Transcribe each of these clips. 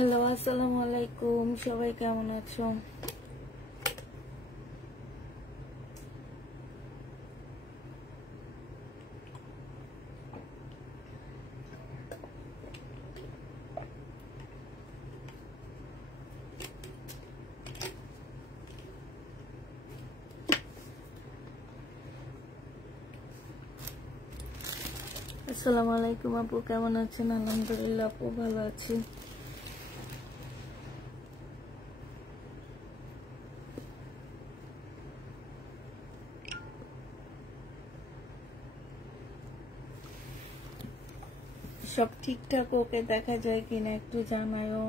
Hello, আসসালামু আলাইকুম। সবাই কেমন আছো? আসসালামু আলাইকুম আপু, কেমন আছেন? আলহামদুলিল্লাহ আপু ভালো আছি। সব ঠিকঠাক ওকে দেখা যায় কিনা একটু জানায়ও।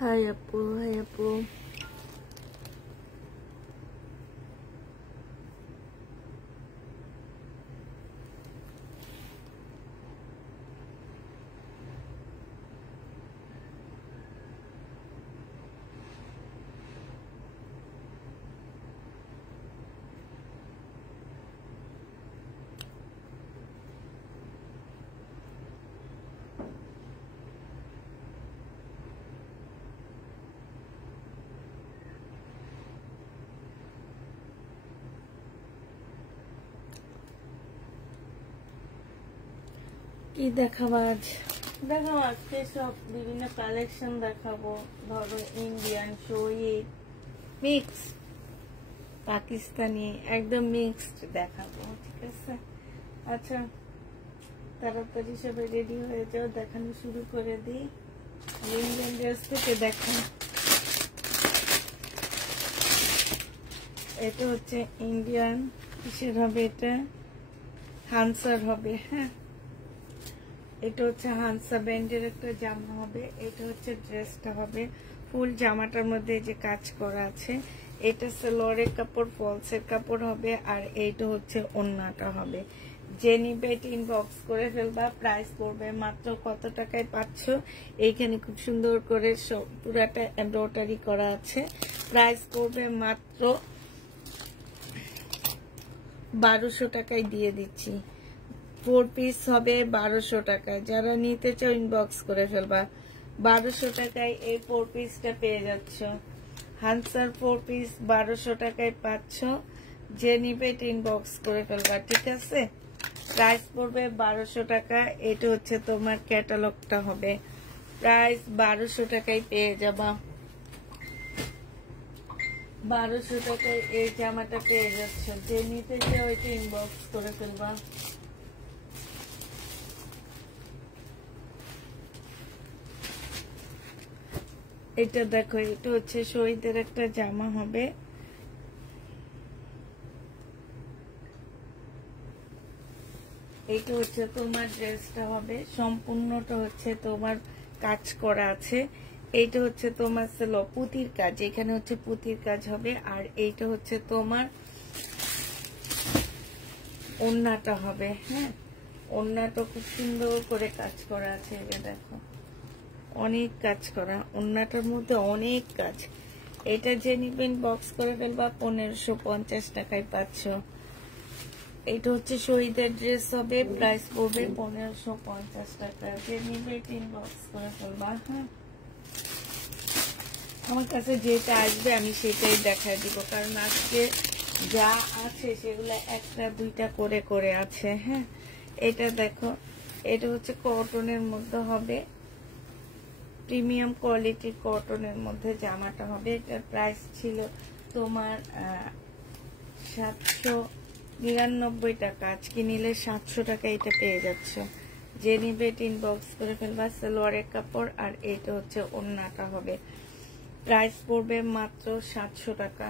হাই আপু, হাই আপু। কি দেখাবো আজ? দেখাবো আজকে সব বিভিন্ন কালেকশন দেখাবো। ধরো ইন্ডিয়ান, শহীদ, মিক্স, পাকিস্তানি, একদম মিক্সড দেখাবো। ঠিক আছে, আচ্ছা তাড়াতাড়ি সবাই রেডি হয়ে যাও, দেখানো শুরু করে দিই। ইন্ডিয়ান ড্রেস থেকে দেখান। এটা হচ্ছে ইন্ডিয়ান, কিসের হবে এটা? হানসার হবে। হ্যাঁ, এটা হচ্ছে হানসা ব্যান্ডের একটা জামা হবে, এটা হচ্ছে ড্রেসটা হবে ফুল জামাটার মধ্যে যে কাজ করা আছে। এটা সালোয়ারের কাপড়, ফলসের কাপড় হবে, আর এইটা হচ্ছে ওড়নাটা হবে। যে নিবে ইনবক্স করে ফেলবা। প্রাইস পড়বে মাত্র কত টাকায় পাচ্ছ? এইখানে খুব সুন্দর করে পুরাটা এমব্রয়ডারি করা আছে। প্রাইস পড়বে মাত্র 1200 টাকায় দিয়ে দিচ্ছি। 4 পিস হবে 1200 টাকায়। যারা নিতে চাও ইনবক্স করে ফেলবা। 1200 টাকায় এই 4 পিসটা পেয়ে যাচ্ছ। হানসার 4 পিস 1200 টাকায় পাচ্ছ। যে নিবে ইনবক্স করে ফেলবা, ঠিক আছে? প্রাইস পড়বে 1200 টাকা। এটা হচ্ছে তোমার ক্যাটালগটা হবে। প্রাইস 1200 টাকায় পেয়ে যাবা। 1200 টাকায় এই জামাটা পেয়ে যাচ্ছ। যে নিতে চাও এটা ইনবক্স করে ফেলবা। এটা দেখো, এটা হচ্ছে শহীদের একটা জামা হবে। এটা হচ্ছে তোমার ড্রেসটা হবে, সম্পূর্ণটা হচ্ছে তোমার কাজ করা আছে। এইটা হচ্ছে তোমার পুঁতির কাজ, এখানে হচ্ছে পুঁতির কাজ হবে। আর এইটা হচ্ছে তোমার ওড়নাটা হবে। হ্যাঁ, ওড়নাটা খুব সুন্দর করে কাজ করা আছে। এটা দেখো, অনেক কাজ করা, ওড়নাটার মধ্যে অনেক কাজ। এটা যে নিবেন বক্স করে ফেলবা। 1550 টাকায় পাচ্ছ। এটা হচ্ছে শহীদের ড্রেস হবে। প্রাইস পড়বে 1550 টাকা। যে নিবে ইনবক্স করে ফেলবা। হ্যাঁ, আমার কাছে যেটা আসবে আমি সেটাই দেখাই দিব, কারণ আজকে যা আছে সেগুলো একটা দুইটা করে করে আছে। হ্যাঁ, এটা দেখো, এটা হচ্ছে কটনের মধ্যে হবে, প্রিমিয়াম কোয়ালিটির কটনের মধ্যে জামাটা হবে। এটার প্রাইস ছিল তোমার 799 টাকা। আজকে নিলে 700 টাকা এটা পেয়ে যাচ্ছ। যে নিবে ইনবক্স করে ফেলবা। সালোয়ারের কাপড়, আর এইটা হচ্ছে ওড়নাটা হবে। প্রাইস পড়বে মাত্র 700 টাকা।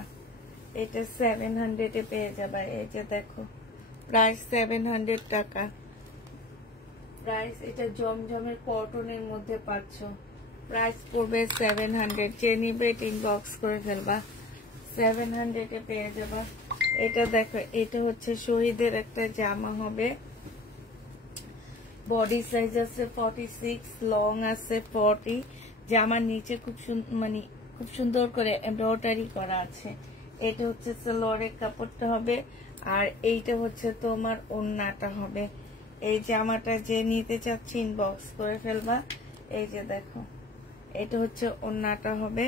এটা 700 এ পেয়ে যাবে। এই যে দেখো, প্রাইস 700 টাকা। প্রাইস এটা জমজমের কটনের মধ্যে পাচ্ছ। প্রাইস পড়বে 700। যে নিবে ইনবক্স করে ফেলবা। 700 এ পেয়ে যাবা। এটা দেখো, এটা হচ্ছে শহীদের একটা জামা হবে। বডি সাইজ আছে 46, লং আছে 40। জামার নিচে খুব সুন্দর করে এমব্রয়ডারি করা আছে। এটা হচ্ছে সালোয়ারের কাপড়টা হবে, আর এইটা হচ্ছে তোমার ওড়নাটা হবে। এই জামাটা যে নিতে চাচ্ছি ইনবক্স করে ফেলবা। এই যে দেখো, এটা হচ্ছে ওড়নাটা হবে।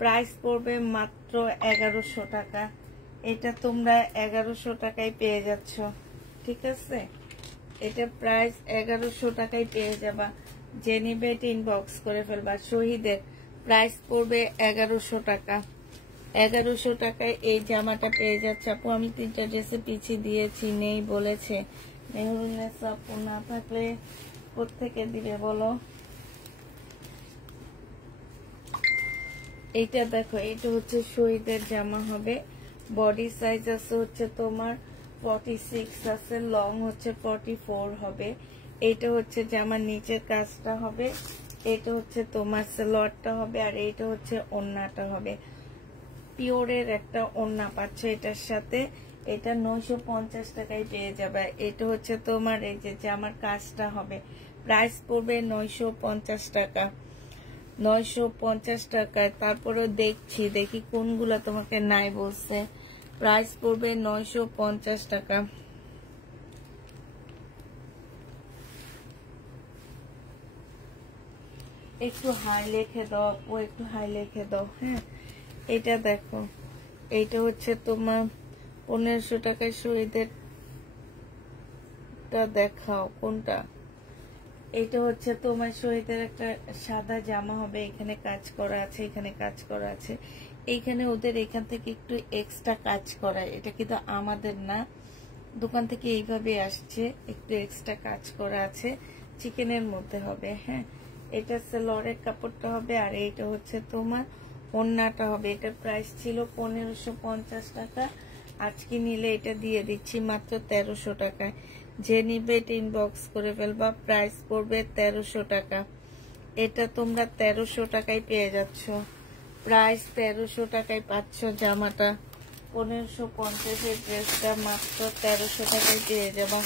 প্রাইস পড়বে মাত্র 1100 টাকা। এটা তোমরা 1100 টাকায় পেয়ে যাচ্ছ, ঠিক আছে? এটা প্রাইস 1100 টাকায় পেয়ে যাবা। যে নিবে ইনবক্স করে ফেলবা। শহীদের প্রাইস পড়বে 1100 টাকা। 1100 টাকায় এই জামাটা পেয়ে যাচ্ছে। আপু আমি 3টা ড্রেসে পিছিয়ে দিয়েছি, নেই বলেছে। মেহরুন্নেসা আপু না থাকলে কোত্থেকে দিবে বলো? এইটা দেখো, এটা হচ্ছে শহীদের জামা হবে। বডি সাইজ আছে হচ্ছে তোমার 46 আছে, লং হচ্ছে 44 হবে। এইটা হচ্ছে জামার নিচের কাজটা হবে। এটা হচ্ছে তোমার সালোয়ারটা হবে, আর এইটা হচ্ছে ওড়নাটা হবে। পিওরের একটা ওড়না পাচ্ছ এটার সাথে। এটা 950 টাকায় পেয়ে যাবে। এটা হচ্ছে তোমার এই যে জামার কাজটা হবে। প্রাইস পড়বে 950 টাকা। 950 টাকায়। তারপরেও দেখি কোনগুলা তোমাকে নাই বলছে। প্রাইস পড়বে 950 টাকা। একটু হাই লিখে দাও, ও একটু হাই লিখে দাও। হ্যাঁ, এটা দেখো, এইটা হচ্ছে তোমার 1500 টাকায় শহীদের দেখাও কোনটা। এটা হচ্ছে তোমার শহীদের একটা সাদা জামা হবে। এখানে কাজ করা আছে, এখানে কাজ করা আছে, এইখানে ওদের এখান থেকে একটু এক্সট্রা কাজ করা। এটা কিন্তু আমাদের না, দোকান থেকে এইভাবে আসছে। একটু এক্সট্রা কাজ করা আছে, চিকেনের মধ্যে হবে। হ্যাঁ, এটা সালোয়ারের কাপড়টা হবে, আর এইটা হচ্ছে তোমার ওড়নাটা হবে। এটার প্রাইস ছিল 1550 টাকা। আজকে নিলে এটা দিয়ে দিচ্ছি মাত্র 1300 টাকায়। যে নিবে ইনবক্স করে ফেলবা। প্রাইস পড়বে 1300 টাকা। এটা তোমরা 1300 টাকায় পেয়ে যাচ্ছ। প্রাইস 1300 টাকায় পাচ্ছ জামাটা। 1550 ড্রেসটা মাত্র 1300 টাকায় পেয়ে যাবা।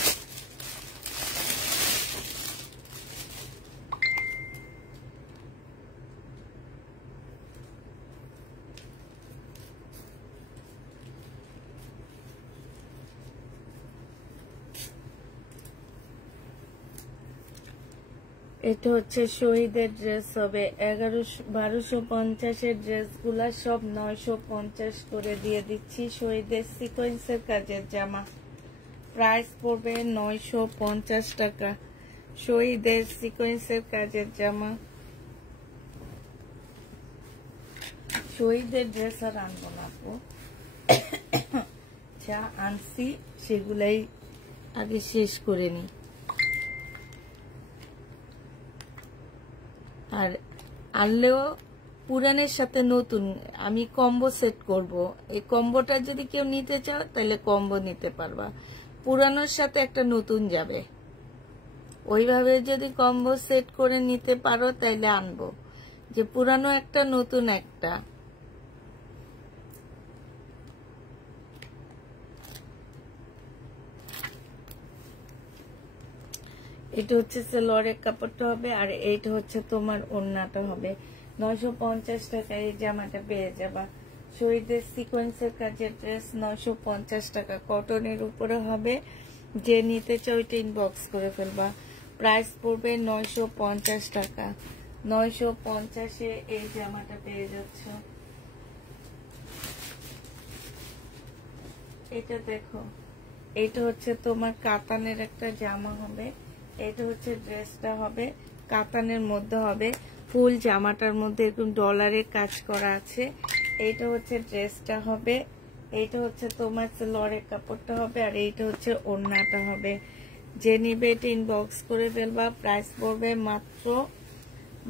এটা হচ্ছে শহীদের ড্রেস হবে 1250 ড্রেসগুলা সব 950 করে দিয়ে দিচ্ছি। শহীদের সিকোয়েন্সের কাজের জামা। প্রাইস পড়বে 950 টাকা। শহীদের সিকোয়েন্সের কাজের জামা। শহীদের ড্রেস আর আনবো না আপু, যা আনছি সেগুলাই আগে শেষ করে নি। আর আনলেও পুরানের সাথে নতুন আমি কম্বো সেট করব। এই কম্বোটা যদি কেউ নিতে চাও তাহলে কম্বো নিতে পারবা, পুরানোর সাথে একটা নতুন যাবে। ওইভাবে যদি কম্বো সেট করে নিতে পারো তাইলে আনবো, যে পুরানো একটা নতুন একটা। এটা হচ্ছে সালোয়ারের কাপড়টা হবে, আর এইটা হচ্ছে তোমার ওড়নাটা হবে। 950 টাকায় এই জামাটা পেয়ে যাবা। শহীদের সিকোয়েন্সের কাজের ড্রেস 950 টাকা, কটনের উপরে হবে। যে নিতে চাও ওইটা ইনবক্স করে ফেলবা। প্রাইস পড়বে 950 টাকা। 950-এ এই জামাটা পেয়ে যাচ্ছ। এটা দেখো, এটা হচ্ছে তোমার কাতানের একটা জামা হবে। এটা হচ্ছে ড্রেসটা হবে, কাতানের মধ্যে হবে। ফুল জামাটার মধ্যে একদম ডলারের কাজ করা আছে। এইটা হচ্ছে ড্রেসটা হবে। এইটা হচ্ছে তোমার সালোয়ারের কাপড়টা হবে, আর এইটা হচ্ছে ওড়নাটা হবে। যে নিবে এটা ইনবক্স করে ফেলবা। প্রাইস পড়বে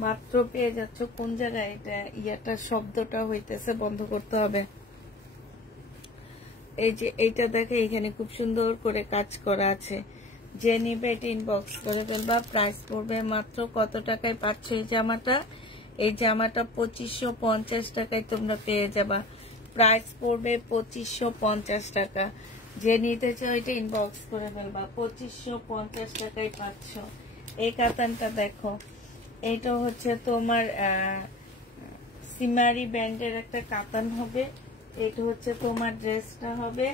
মাত্র পেয়ে যাচ্ছ। কোন জায়গায় এটা ইয়াটা শব্দটা হইতেছে, বন্ধ করতে হবে। এই যে এইটা দেখে এখানে খুব সুন্দর করে কাজ করা আছে। যে নিবে এটা ইনবক্স করে ফেলবা। প্রাইস পড়বে মাত্র কত টাকায় পাচ্ছ এই জামাটা? এই জামাটা 2550 টাকায় তোমরা পেয়ে যাবা। প্রাইস পড়বে 2550 টাকা। যে নিতে চাও এটা ইনবক্স করে ফেলবা। 2550 টাকায় পাচ্ছ। এই কাতানটা দেখো, এটা হচ্ছে তোমার সিমারি ব্যান্ডের একটা কাতান হবে। এটা হচ্ছে তোমার ড্রেসটা হবে।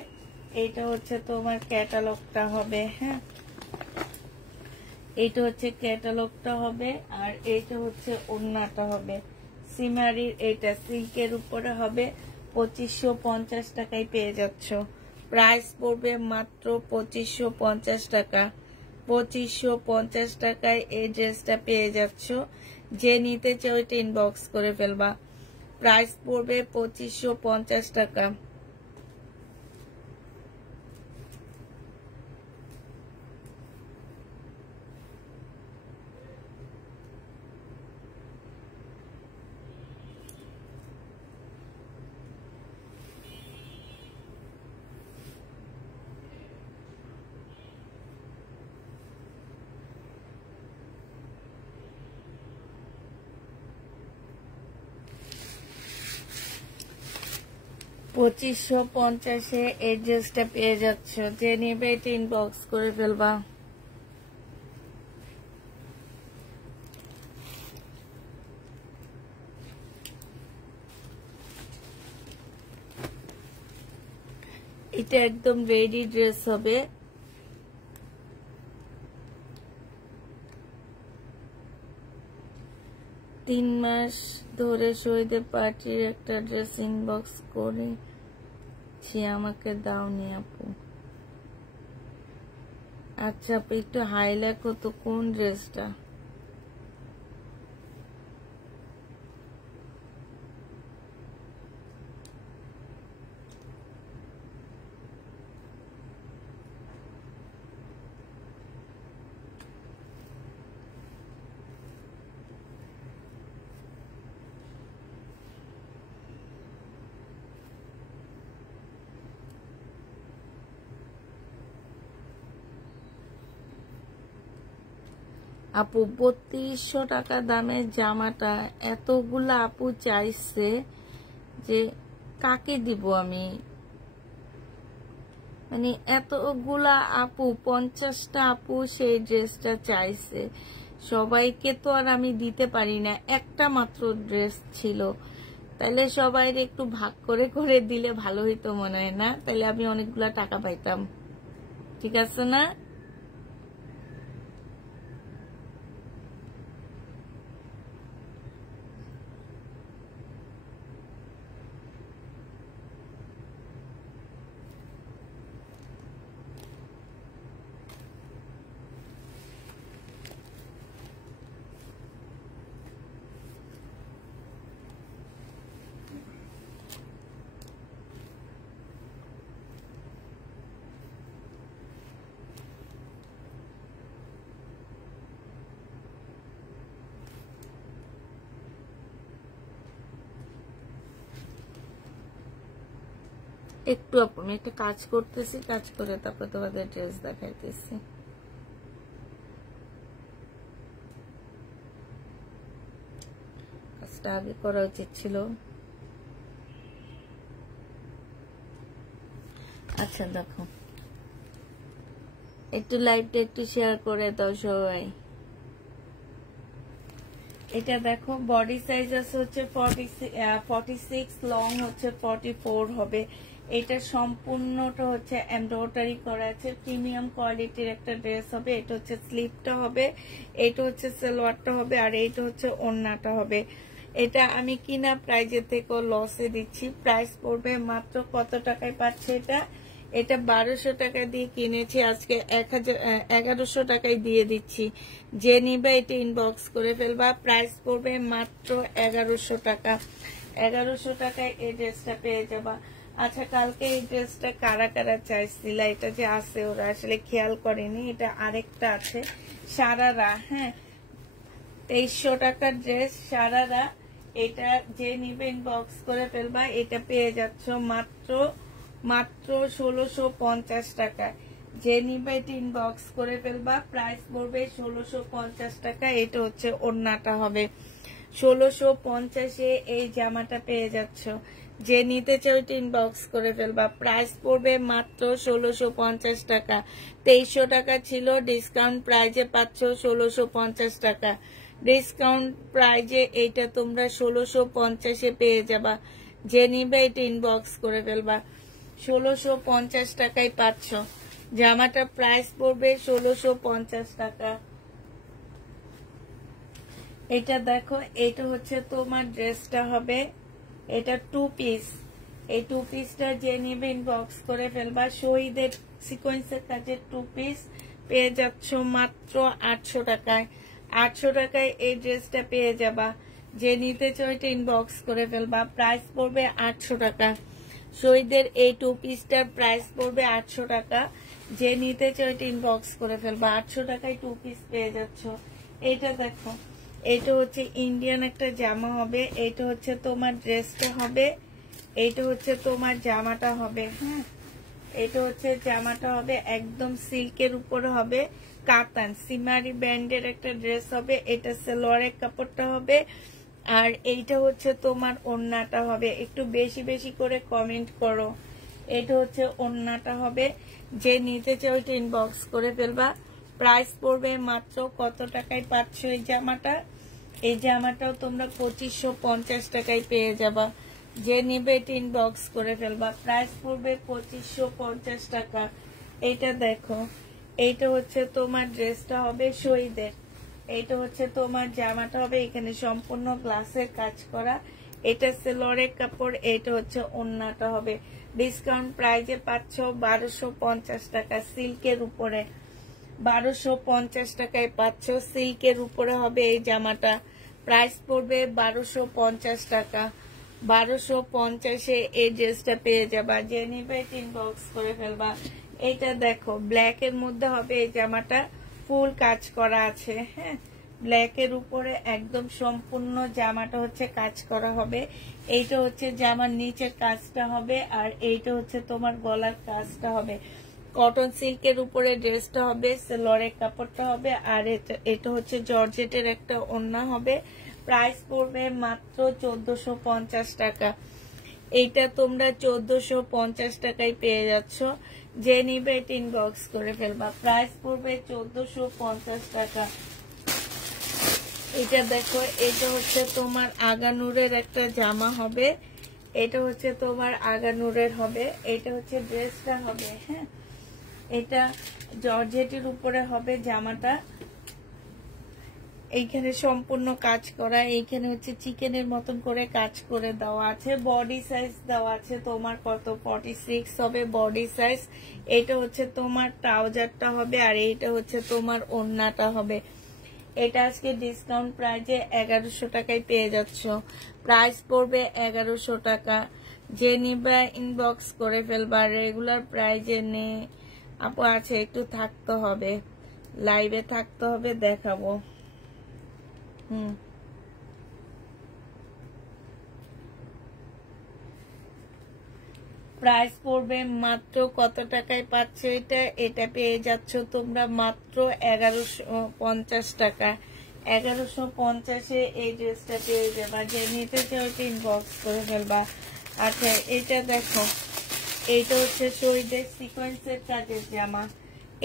এইটা হচ্ছে তোমার ক্যাটালগটা হবে। হ্যাঁ, এইটা হচ্ছে ক্যাটালগটা হবে, আর এইটা হচ্ছে ওড়নাটা হবে। সিমারির এইটা সিল্কের উপরে হবে। 2550 টাকায় পেয়ে যাচ্ছ। প্রাইস পড়বে মাত্র 2550 টাকা। 2550 টাকায় এই ড্রেসটা পেয়ে যাচ্ছ। যে নিতে চাও এটা ইনবক্স করে ফেলবা। প্রাইস পড়বে 2550 টাকা। পঁচিশশো পঞ্চাশে এই ড্রেসটা পেয়ে যাচ্ছ। যে নেবে এটা ইনবক্স করে ফেলবা। এটা একদম রেডি ড্রেস হবে। তিন মাস ধরে শহীদের পার্টির একটা ড্রেস ইনবক্স করেছি, আমাকে দাওনি আপু। আচ্ছা আপু, একটু হাইলাইট হতো কোন ড্রেসটা। আপু 3200 টাকা দামের জামাটা এতগুলা আপু চাইছে যে কাকে দিব আমি, মানে এতগুলা আপু 50টা আপু সেই ড্রেসটা চাইছে, সবাইকে তো আর আমি দিতে পারি না, একটা মাত্র ড্রেস ছিল, তাইলে সবাই একটু ভাগ করে করে দিলে ভালো হইতো মনে হয় না, তাইলে আমি অনেকগুলা টাকা পাইতাম, ঠিক আছে না? একটু আমি একটা কাজ করতেছি, কাজ করে তারপর তোমাদের ড্রেস দেখাইতেছি। কাজটা আগে করা উচিত ছিল। আচ্ছা দেখো, একটু লাইভটা একটু শেয়ার করে দাও সবাই। এটা দেখো বডি সাইজ আছে হচ্ছে 46, লং হচ্ছে 44 হবে। এটা সম্পূর্ণটা হচ্ছে এমব্রয়ডারি করা আছে, প্রিমিয়াম কোয়ালিটির একটা ড্রেস হবে। এটা হচ্ছে স্লিভটা হবে, এটা হচ্ছে সালোয়ারটা হবে, আর এইটা হচ্ছে ওড়নাটা হবে। এটা আমি কিনা প্রাইজের থেকেও লসে দিচ্ছি। প্রাইস পড়বে মাত্র কত টাকায় পাচ্ছে এটা? এটা 1200 টাকা দিয়ে কিনেছি, আজকে 1100 টাকায় দিয়ে দিচ্ছি। যে নিবে এটা ইনবক্স করে ফেলবা। প্রাইস পড়বে মাত্র 1100 টাকা। 1100 টাকায় এই ড্রেসটা পেয়ে যাবা। আচ্ছা, কালকে এই ড্রেসটা কারা কারা চাইছিল? এটা যে আছে ওরা আসলে খেয়াল করেনি, এটা আরেকটা আছে সারারা। হ্যাঁ, 2300 টাকার ড্রেস সারারা। এটা যে নিবে ইনবক্স করে ফেলবা। এটা পেয়ে যাচ্ছ মাত্র 1650 টাকা। যে নিবে এটা ইনবক্স করে ফেলবা। প্রাইস পড়বে 1650 টাকা। এটা হচ্ছে ওড়নাটা হবে। 1650-এ এই জামাটা পেয়ে যাচ্ছ। যে নিতে চাও এটা ইনবক্স করে ফেলবা। প্রাইস পড়বে মাত্র 1650 টাকা। 2300 টাকা ছিল, ডিসকাউন্ট প্রাইজে পাচ্ছ 1650 টাকা। ডিসকাউন্ট প্রাইজে এইটা তোমরা 1650-এ পেয়ে যাবা। যে নিবে এটা ইনবক্স করে ফেলবা। 1650 টাকায় পাচ্ছ জামাটা। প্রাইস পড়বে 1650 টাকা। এটা দেখো, এটা হচ্ছে তোমার ড্রেসটা হবে। এটা 2 পিস। এই 2 পিসটা যে নিবে ইনবক্স করে ফেলবা। শহীদের সিকোয়েন্সের কাজের 2 পিস পেয়ে যাচ্ছ মাত্র 800 টাকায়। 800 টাকায় এই ড্রেসটা পেয়ে যাবা। যে নিতে চাও এটা ইনবক্স করে ফেলবা। প্রাইস পড়বে 800 টাকা। শহীদের এই 2 পিসটার প্রাইস পড়বে 800 টাকা। যে নিতে চাও এটা ইনবক্স করে ফেলবা। 800 টাকায় 2 পিস পেয়ে যাচ্ছ। এটা দেখো, এটা হচ্ছে ইন্ডিয়ান একটা জামা হবে। এটা হচ্ছে তোমার ড্রেসটা হবে, এইটা হচ্ছে তোমার জামাটা হবে। হ্যাঁ, এটা হচ্ছে জামাটা হবে, একদম সিল্কের উপরে হবে, কাতান সিমারি ব্যান্ডের একটা ড্রেস হবে। এটা সালোয়ারের কাপড়টা হবে, আর এইটা হচ্ছে তোমার ওড়নাটা হবে। একটু বেশি বেশি করে কমেন্ট করো। এটা হচ্ছে ওড়নাটা হবে। যে নিতে চাও এটা ইনবক্স করে ফেলবা। প্রাইস পড়বে মাত্র কত টাকায় পাচ্ছ এই জামাটা? এই জামাটাও তোমরা 2550 টাকায় পেয়ে যাবা। যে নিবে এটা ইনবক্স করে ফেলবা। প্রাইস পড়বে 2550 টাকা। এইটা দেখো, এইটা হচ্ছে তোমার ড্রেসটা হবে শহীদের। এইটা হচ্ছে তোমার জামাটা হবে, এখানে সম্পূর্ণ গ্লাসের কাজ করা। এটা সালোয়ারের কাপড়, এইটা হচ্ছে ওড়নাটা হবে। ডিসকাউন্ট প্রাইজে পাচ্ছ 1250 টাকা সিল্কের উপরে। 1250 টাকায় পাচ্ছ সিল্কের উপরে হবে এই জামাটা। প্রাইস পড়বে 1250 টাকা। 1250-এ এই ড্রেসটা পেয়ে যাবা। যে নিবে ইনবক্স করে ফেলবা। এটা দেখো, ব্ল্যাক এর মধ্যে হবে এই জামাটা, ফুল কাজ করা আছে। হ্যাঁ, ব্ল্যাক এর উপরে একদম সম্পূর্ণ জামাটা হচ্ছে কাজ করা হবে। এইটা হচ্ছে জামার নিচের কাজটা হবে, আর এইটা হচ্ছে তোমার গলার কাজটা হবে। কটন সিল্কের উপরে ড্রেসটা হবে, সেলরের কাপড়টা হবে, আর এটা হচ্ছে জর্জেটের একটা ওড়না হবে। প্রাইস পড়বে মাত্র 1450 টাকা। এইটা তোমরা 1450 টাকায় পেয়ে যাচ্ছ। যে নিবে ইনবক্স করে ফেলবা। প্রাইস পড়বে 1450 টাকা। এটা দেখো, এটা হচ্ছে তোমার আগানুরের একটা জামা হবে। এটা হচ্ছে তোমার আগানুরের হবে। এটা হচ্ছে ড্রেসটা হবে। হ্যাঁ, এটা জর্জেটের উপরে হবে জামাটা। এইখানে সম্পূর্ণ কাজ করা, এইখানে হচ্ছে চিকেনের মতন করে কাজ করে দেওয়া আছে। বডি সাইজ দেওয়া আছে তোমার কত, 46 হবে বডি সাইজ। এটা হচ্ছে তোমার ট্রাউজারটা হবে, আর এইটা হচ্ছে তোমার ওড়নাটা হবে। এটা আজকে ডিসকাউন্ট প্রাইজে 1100 টাকায় পেয়ে যাচ্ছ। প্রাইস পড়বে 1100 টাকা। যে নিবা ইনবক্স করে ফেলবা। রেগুলার প্রাইজে নে আপু আছে, একটু থাকতে হবে, লাইভে থাকতে হবে, দেখাবো। প্রাইস পড়বে মাত্র কত টাকায় পাচ্ছ এটা? এটা পেয়ে যাচ্ছ তোমরা মাত্র 1150 টাকা। 1150-এ এই ড্রেসটা পেয়ে যাবা। যে নিতে চাও ইনবক্স করে ফেলবা। আচ্ছা, এটা দেখো, এইটা হচ্ছে শহীদের সিকোয়েন্সের কাজের জামা।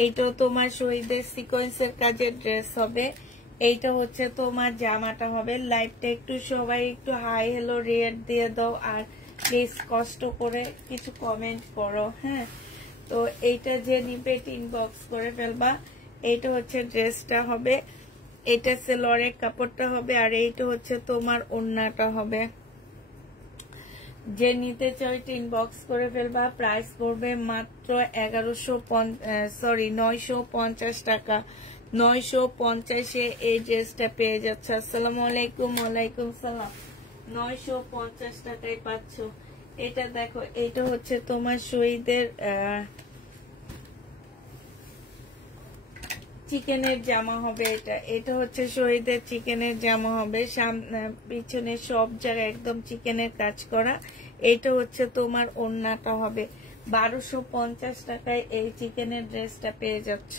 এইটাও তোমার শহীদের সিকোয়েন্সের কাজের ড্রেস হবে। এইটা হচ্ছে তোমার জামাটা হবে। লাইভটা একটু সবাই একটু হাই হ্যালো রেট দিয়ে দাও, আর প্লিজ কষ্ট করে কিছু কমেন্ট করো। হ্যাঁ, তো এইটা যে নিবে ইনবক্স করে ফেলবা। এইটা হচ্ছে ড্রেসটা হবে, এটা সেলরের কাপড়টা হবে, আর এইটা হচ্ছে তোমার ওড়নাটা হবে। যে নিতে চাও ইনবক্স করে ফেলবা। প্রাইস পড়বে মাত্র 950 টাকা। 950-এ এই ড্রেসটা পেয়ে যাচ্ছে। আসসালামু আলাইকুম। ওয়ালাইকুম সালাম। 950 টাকায় পাচ্ছ। এটা দেখো, এটা হচ্ছে তোমার শহীদের চিকেনের জামা হবে। এটা হচ্ছে শহীদের চিকেনের জামা হবে। সামনে পিছনে সব জায়গায় একদম চিকেনের কাজ করা। এটা হচ্ছে তোমার ওড়নাটা হবে। 1250 টাকায় এই চিকেনের ড্রেসটা পেয়ে যাচ্ছ।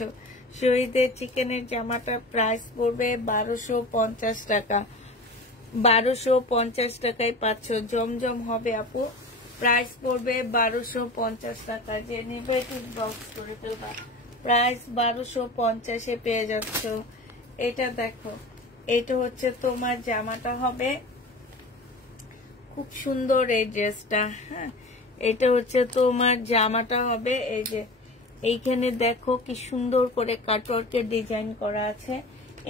শহীদের চিকেনের জামাটা প্রাইস পড়বে 1250 টাকা। 1250 টাকায় পাচ্ছ। জমজম হবে আপু। প্রাইস পড়বে 1250 টাকা। যে নিবে ইনবক্স করে ফেলবা। প্রাইস 1250-এ পেয়ে যাচ্ছ। এটা দেখো, এটা হচ্ছে তোমার জামাটা হবে। খুব সুন্দর এই ড্রেসটা। হ্যাঁ, এটা হচ্ছে তোমার জামাটা হবে। এই যে এইখানে দেখো কি সুন্দর করে কাটওয়ার্কের ডিজাইন করা আছে।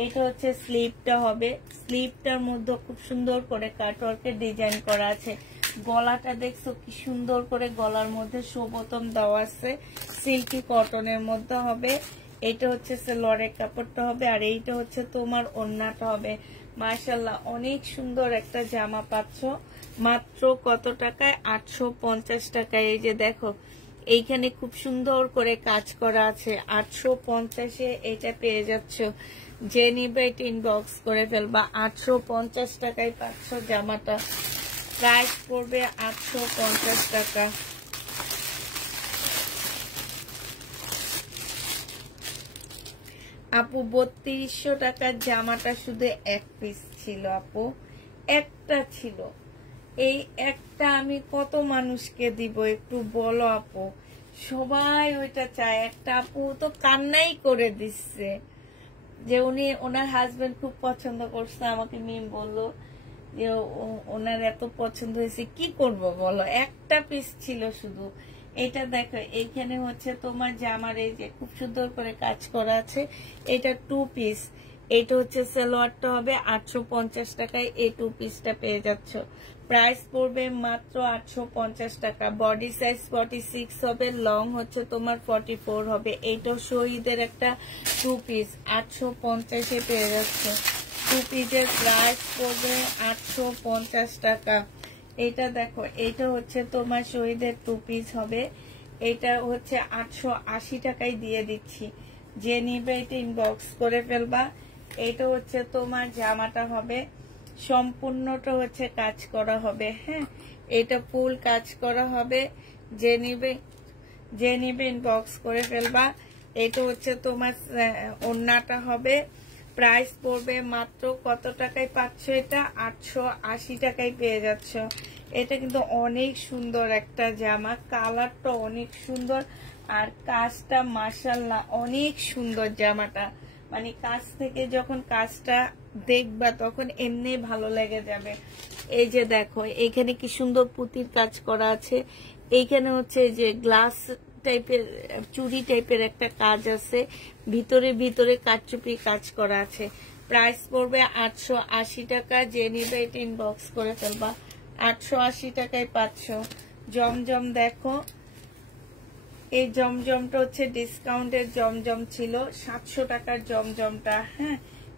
এটা হচ্ছে স্লিভটা হবে। স্লিভটার মধ্যে খুব সুন্দর করে কাটওয়ার্কের ডিজাইন করা আছে। গলাটা দেখছো কি সুন্দর করে গলার মধ্যে শোবতম দেওয়া আছে। সিল্কি কটনের মধ্যে হবে। এইটা হচ্ছে সেলরের কাপড়টা হবে, আর এইটা হচ্ছে তোমার ওড়নাটা হবে। মাশাআল্লাহ, অনেক সুন্দর একটা জামা পাচ্ছ মাত্র কত টাকায়? 850 টাকায়। এই যে দেখো, এইখানে খুব সুন্দর করে কাজ করা আছে। 850-এ এটা পেয়ে যাচ্ছ। যে নিবে ইনবক্স করে ফেলবা। 850 টাকায় পাচ্ছ জামাটা। প্রাইস পড়বে 850 টাকা। আপু 3200 টাকার জামাটা শুধু এক পিস ছিল আপু, একটা ছিল। এই একটা আমি কত মানুষকে দিব একটু বলো আপু? সবাই ওইটা চায়। একটা আপু তো কান্নাই করে দিচ্ছে যে উনি ওনার হাজবেন্ড খুব পছন্দ করছে। আমাকে মিম বললো যে ওনার এত পছন্দ হয়েছে, কি করব বলো? একটা পিস ছিল শুধু। এটা দেখো, এইখানে হচ্ছে তোমার জামার এই যে খুব সুন্দর করে কাজ করা আছে। এটা 2 পিস। এটা হচ্ছে সালোয়ারটা হবে। 850 টাকায় এই 2 পিসটা পেয়ে যাচ্ছ। প্রাইস পড়বে মাত্র 850 টাকা। বডি সাইজ 46 হবে, লং হচ্ছে তোমার 44 হবে। এইটাও শহীদের একটা 2 পিস। 850-এ পেয়ে যাচ্ছে। 2 পিসের প্রাইস পড়বে 850 টাকা। এটা দেখো, এটা হচ্ছে তোমার শহীদের 2 পিস হবে। এটা হচ্ছে 880 টাকায় দিয়ে দিচ্ছি। যে নিবে এটা ইনবক্স করে ফেলবা। এটা হচ্ছে তোমার জামাটা হবে। সম্পূর্ণটা হচ্ছে কাজ করা হবে। হ্যাঁ, এটা ফুল কাজ করা হবে। যে নিবে যে নিবে ইনবক্স করে ফেলবা। এটা হচ্ছে তোমার ওড়নাটা হবে, প্রাইস পড়বে মাত্র কত টাকায় পাচ্ছ? এটা 880 টাকায় পেয়ে যাচ্ছ। এটা কিন্তু অনেক সুন্দর একটা জামা, কালারটা অনেক সুন্দর আর কাজটা মাশাআল্লাহ অনেক সুন্দর জামাটা, মানে কাছ থেকে যখন কাজটা দেখবা তখন এমনি ভালো লেগে যাবে। এই যে দেখো এখানে কি সুন্দর পুঁতির কাজ করা আছে, এইখানে হচ্ছে যে গ্লাস টাইপের চুড়ি টাইপের একটা কাজ আছে, ভিতরে ভিতরে কারচুপি কাজ করা আছে। প্রাইস পড়বে 880 টাকা। যে নিবে এটা ইনবক্স করে ফেলবা। 880 টাকায় পাচ্ছ। জমজম দেখো, এই জমজমটা হচ্ছে ডিসকাউন্টের জমজম ছিল, 700 টাকার জমজমটা। হ্যাঁ,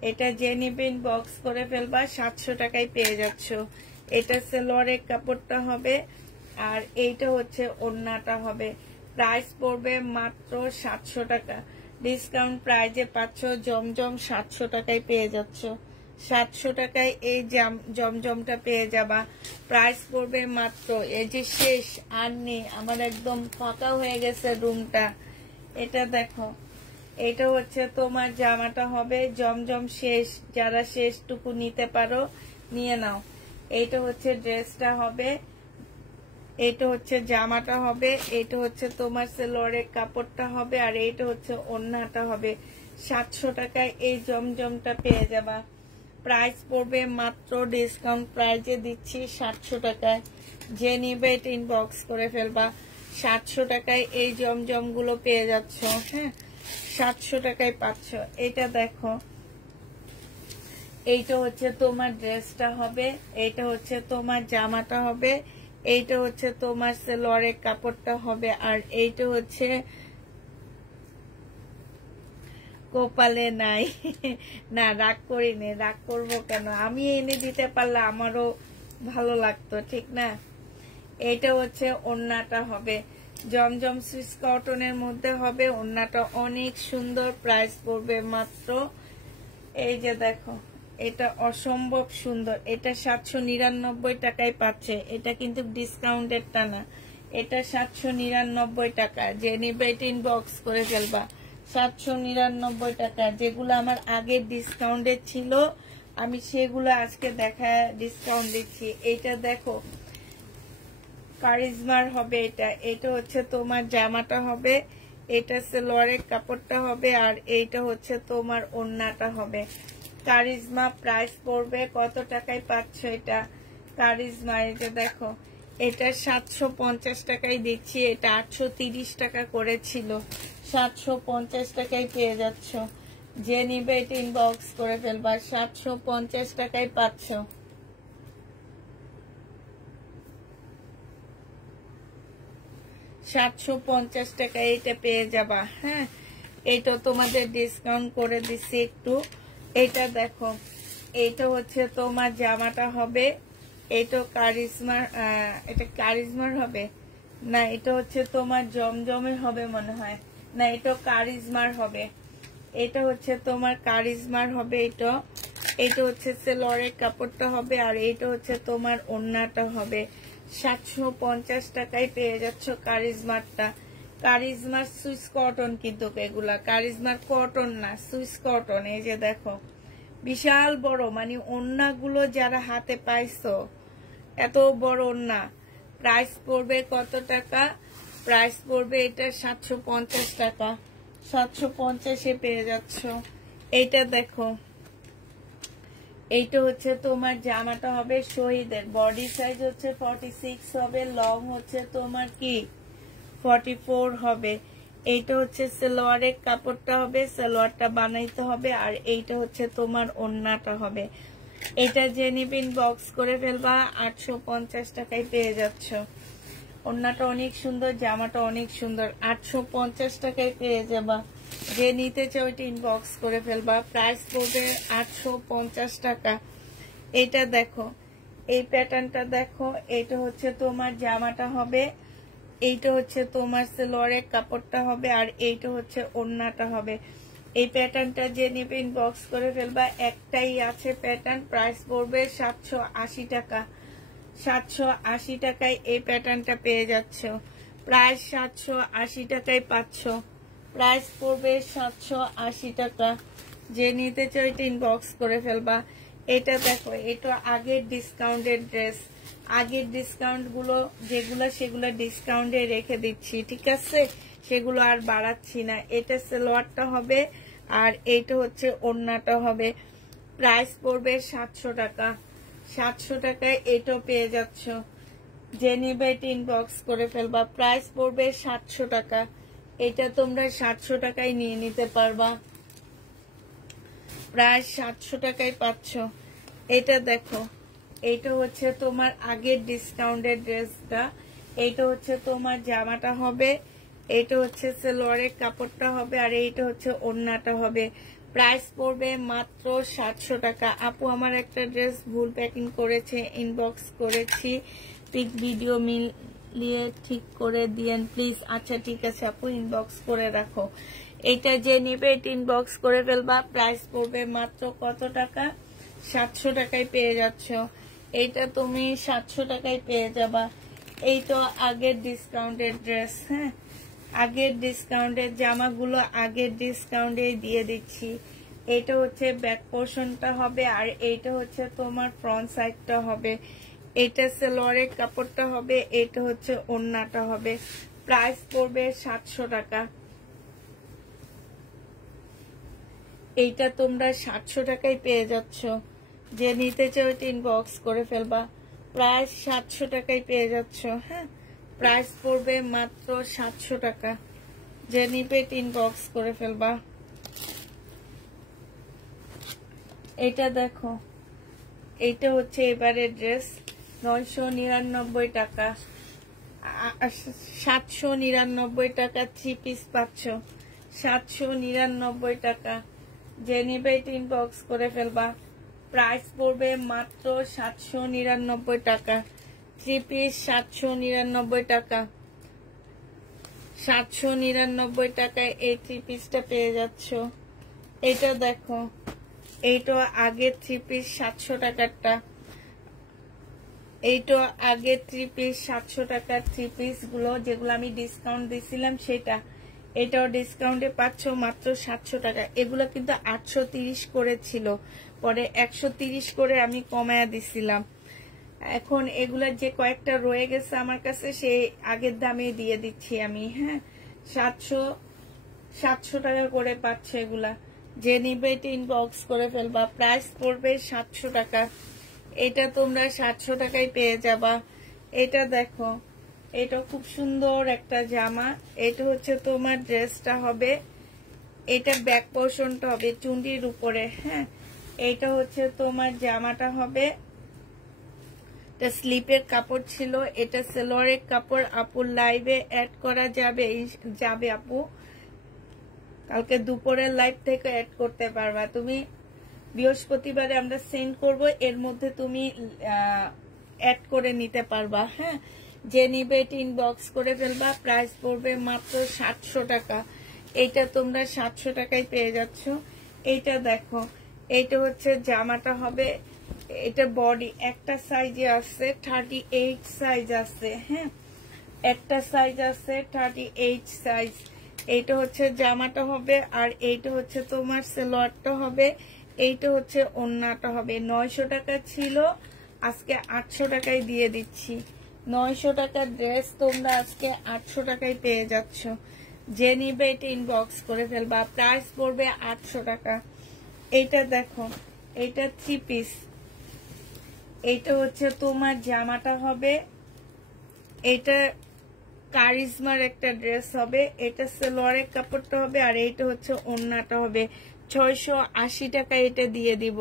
এটা যে নিবে ইনবক্স করে ফেলবা, 700 টাকায় পেয়ে যাচ্ছ। এটা সালোয়ারের কাপড়টা হবে আর এইটা হচ্ছে ওড়নাটা হবে। প্রাইস পড়বে মাত্র 700 টাকা। ডিসকাউন্ট প্রাইজে পাচ্ছ জমজম, 700 টাকায় পেয়ে যাচ্ছ। 700 টাকায় এই জমজমটা পেয়ে যাবা। প্রাইস পড়বে মাত্র, এই যে শেষ আর নেই, আমার একদম ফাঁকা হয়ে গেছে রুমটা। এটা দেখো, এটা হচ্ছে তোমার জামাটা হবে, জমজম শেষ, যারা শেষটুকু নিতে পারো নিয়ে নাও। এইটা হচ্ছে ড্রেসটা হবে, এইটা হচ্ছে জামাটা হবে, এইটা হচ্ছে তোমার সালোয়ারের কাপড়টা হবে আর এইটা হচ্ছে ওড়নাটা হবে। 700 টাকায় এই জমজমটা পেয়ে যাবা। প্রাইস পড়বে মাত্র, ডিসকাউন্ট প্রাইজে দিচ্ছি 700 টাকায়। যে নিবে এটা ইনবক্স করে ফেলবা। 700 টাকায় এই জমজম গুলো পেয়ে যাচ্ছ। হ্যাঁ, 700 টাকায় পাচ্ছ। এটা দেখো, এইটা হচ্ছে তোমার ড্রেসটা হবে, এইটা হচ্ছে তোমার জামাটা হবে, এইটা হচ্ছে তোমার সালোয়ারের কাপড়টা হবে আর এইটা হচ্ছে কপালে নাই। না, রাগ করিনি, রাগ করবো কেন, আমি এনে দিতে পারলে আমারও ভালো লাগতো, ঠিক না? এইটা হচ্ছে ওড়নাটা হবে, জমজম সুইস কটনের মধ্যে হবে, ওড়নাটা অনেক সুন্দর। প্রাইস পড়বে মাত্র, এই যে দেখো এটা অসম্ভব সুন্দর, এটা 799 টাকায় পাচ্ছে। এটা কিন্তু ডিসকাউন্টেরটা না, এটা 799 টাকা। যে নিবে এটা ইনবক্স করে ফেলবা। 799 টাকা। যেগুলো আমার আগের ডিসকাউন্টের ছিল আমি সেগুলো আজকে দেখা ডিসকাউন্ট দিচ্ছি। এইটা দেখো কারিজমার হবে, এটা হচ্ছে তোমার জামাটা হবে, এটা সালোয়ারের কাপড়টা হবে আর এইটা হচ্ছে তোমার ওড়নাটা হবে। কারিজমা প্রাইস পড়বে কত টাকায় পাচ্ছ? এটা কারিজমা, এই যে দেখো এটা 750 টাকায় দিচ্ছি, এটা 830 টাকা করেছিল, 750 টাকায় পেয়ে যাচ্ছ। যে নিবে এটা ইনবক্স করে ফেলবা। 750 টাকায় পাচ্ছ। 750 টাকায় এটা পেয়ে যাবা। হ্যাঁ, এটা তোমাদের ডিসকাউন্ট করে দিচ্ছি একটু। এটা দেখো, এটা হচ্ছে তোমার জামাটা হবে, এটা কারিজমার, এটা কারিজমার হবে না, এটা হচ্ছে তোমার জমজমের হবে মনে হয়, না এটা কারিজমার হবে, এটা হচ্ছে তোমার কারিজমার হবে। এটা হচ্ছে সালোয়ারের কাপড়টা হবে আর এটা হচ্ছে তোমার ওড়নাটা হবে। 750 টাকায় পেয়ে যাচ্ছ কারিজমারটা। কারিজমার সুইস কটন, কিন্তু এগুলা কারিজমার কটন না, সুইস কটন। এই যে দেখো বিশাল বড়, মানে ওড়নাগুলো যারা হাতে পাইছো এত বড় ওড়না। প্রাইস পড়বে কত টাকা? প্রাইস পড়বে এটা 750 টাকা। 750-এ পেয়ে যাচ্ছ। এইটা দেখো, এইটা হচ্ছে তোমার জামাটা হবে শহীদের, বডি সাইজ হচ্ছে 46 হবে, লং হচ্ছে তোমার কি 44 হবে। এইটা হচ্ছে সালোয়ারের কাপড়টা হবে, সালোয়ারটা বানাইতে হবে আর এইটা হচ্ছে তোমার ওড়নাটা হবে। এটা যে নিবে ইনবক্স করে ফেলবা। 850 টাকায় পেয়ে যাচ্ছ। ওড়নাটা অনেক সুন্দর, জামাটা অনেক সুন্দর, 850 টাকায় পেয়ে যাবা। যে নিতে চাও ওইটা ইনবক্স করে ফেলবা। প্রাইস পড়বে 850 টাকা। এটা দেখো, এই প্যাটার্নটা দেখো, এটা হচ্ছে তোমার জামাটা হবে, এইটা হচ্ছে তোমার সালোয়ারের কাপড়টা হবে আর এইটা হচ্ছে ওড়নাটা হবে। এই প্যাটার্নটা যে নেবে ইনবক্স করে ফেলবা। একটাই আছে প্যাটার্ন। প্রাইস পড়বে 780 টাকা। 780 টাকায় এই প্যাটার্নটা পেয়ে যাচ্ছ। প্রাইস 780 টাকায় পাচ্ছ, প্রাইস পড়বে 780 টাকা। যে নিতে চাও এটা ইনবক্স করে ফেলবা। এটা দেখো, এটা আগের ডিসকাউন্টের ড্রেস, আগের ডিসকাউন্ট গুলো যেগুলো সেগুলো ডিসকাউন্টে রেখে দিচ্ছি, ঠিক আছে, সেগুলো আর বাড়াচ্ছি না। এটা সালোয়ারটা হবে আর এইটা হচ্ছে ওড়নাটা হবে। প্রাইস পড়বে 700 টাকা, 700 টাকায় এটাও পেয়ে যাচ্ছ। যে নিবে এটা ইনবক্স করে ফেলবা। প্রাইস পড়বে 700 টাকা, এটা তোমরা 700 টাকায় নিয়ে নিতে পারবা। প্রায় 700 টাকায় পাচ্ছ। এটা দেখো, এইটা হচ্ছে তোমার আগের ডিসকাউন্টের ড্রেসটা, এইটা হচ্ছে তোমার জামাটা হবে, এইটা হচ্ছে সালোয়ারের কাপড়টা হবে আর এইটা হচ্ছে ওড়নাটা হবে। প্রাইস পড়বে মাত্র 700 টাকা। আপু আমার একটা ড্রেস ভুল প্যাকিং করেছে, ইনবক্স করেছি, পিক ভিডিও মিলিয়ে ঠিক করে দিয়েন প্লিজ। আচ্ছা ঠিক আছে আপু, ইনবক্স করে রাখো। এইটা যে নিবে এটা ইনবক্স করে ফেলবা। প্রাইস পড়বে মাত্র কত টাকা? 700 টাকায় পেয়ে যাচ্ছ। এইটা তুমি 700 টাকায় পেয়ে যাবা। এই তো আগের ডিসকাউন্টের ড্রেস, হ্যাঁ, আগের ডিসকাউন্টের জামাগুলো আগের ডিসকাউন্টে দিয়ে দিচ্ছি। এটা হচ্ছে ব্যাক পোর্শনটা হবে আর এইটা হচ্ছে তোমার ফ্রন্ট সাইডটা হবে। এটা সালোয়ারের কাপড়টা হবে, এটা হচ্ছে ওড়নাটা হবে। প্রাইস পড়বে 700 টাকা। এইটা তোমরা 700 টাকায় পেয়ে যাচ্ছ। যে নিতে চাও এটা ইনবক্স করে ফেলবা। প্রাইস 700 টাকায় পেয়ে যাচ্ছ, হ্যাঁ, প্রাইস পড়বে মাত্র 700 টাকা। যে নিবে এটা ইনবক্স করে ফেলবা। এটা দেখো, এইটা হচ্ছে এবারের ড্রেস, 999 টাকা, 799 টাকা 3 পিস পাচ্ছ, 799 টাকা। যে নিবে এটা ইনবক্স করে ফেলবা। প্রাইস পড়বে মাত্র 799 টাকা, 3 পিস 799 টাকা, 799 টাকায় এই 3 পিসটা পেয়ে যাচ্ছ। এটা দেখো, এইটা আগের 3 পিস 700 টাকারটা, এইটা আগের 3 পিস 700 টাকার 3 পিস গুলো যেগুলো আমি ডিসকাউন্ট দিছিলাম সেটা। এটাও ডিসকাউন্টে পাচ্ছ মাত্র 700 টাকা। এগুলো কিন্তু 830 করে ছিল, পরে 130 করে আমি কমায়া দিছিলাম। এখন এগুলা যে কয়েকটা রয়ে গেছে আমার কাছে, সেই আগের দামে দিয়ে দিচ্ছি আমি, হ্যাঁ, 700 টাকা করে পাচ্ছে এগুলা। যে নিবে এটা ইনবক্স করে ফেলবা। প্রাইস পড়বে 700 টাকা। এটা তোমরা 700 টাকায় পেয়ে যাবা। এটা দেখো, এটা খুব সুন্দর একটা জামা। এটা হচ্ছে তোমার ড্রেসটা হবে, এটা ব্যাক পোর্শনটা হবে চুন্ডির উপরে, হ্যাঁ, এটা হচ্ছে তোমার জামাটা হবে। এটা স্লিপের কাপড় ছিল, এটা সালোয়ারের কাপড়। আপুর লাইভে অ্যাড করা যাবে, যাবে আপু, কালকে দুপুরের লাইভ থেকে অ্যাড করতে পারবা তুমি। বৃহস্পতিবারে আমরা সেন্ড করব, এর মধ্যে তুমি অ্যাড করে নিতে পারবা, হ্যাঁ। যে নিবে এটা ইনবক্স করে ফেলবা। প্রাইস পড়বে মাত্র 700 টাকা। এইটা তোমরা 700 টাকায় পেয়ে যাচ্ছ। এইটা দেখো, এইটা হচ্ছে জামাটা হবে, এটা বডি একটা সাইজে আছে, 38 সাইজ আছে, হ্যাঁ, একটা সাইজ আছে 38 সাইজ। এইটা হচ্ছে জামাটা হবে আর এইটা হচ্ছে তোমার সালোয়ারটা হবে, এইটা হচ্ছে ওড়নাটা হবে। 900 টাকা ছিল, আজকে 800 টাকায় দিয়ে দিচ্ছি। 900 টাকার ড্রেস তোমরা আজকে 800 টাকায় পেয়ে যাচ্ছ। যে নিবে এটা ইনবক্স করে ফেলবা। প্রাইস পড়বে 800 টাকা। এইটা দেখো, এইটা 3 পিস, এইটা হচ্ছে তোমার জামাটা হবে, এটা কারিজমার একটা ড্রেস হবে, এটা সালোয়ারের কাপড়টা হবে আর এইটা হচ্ছে ওড়নাটা হবে। 680 টাকায় এটা দিয়ে দিব।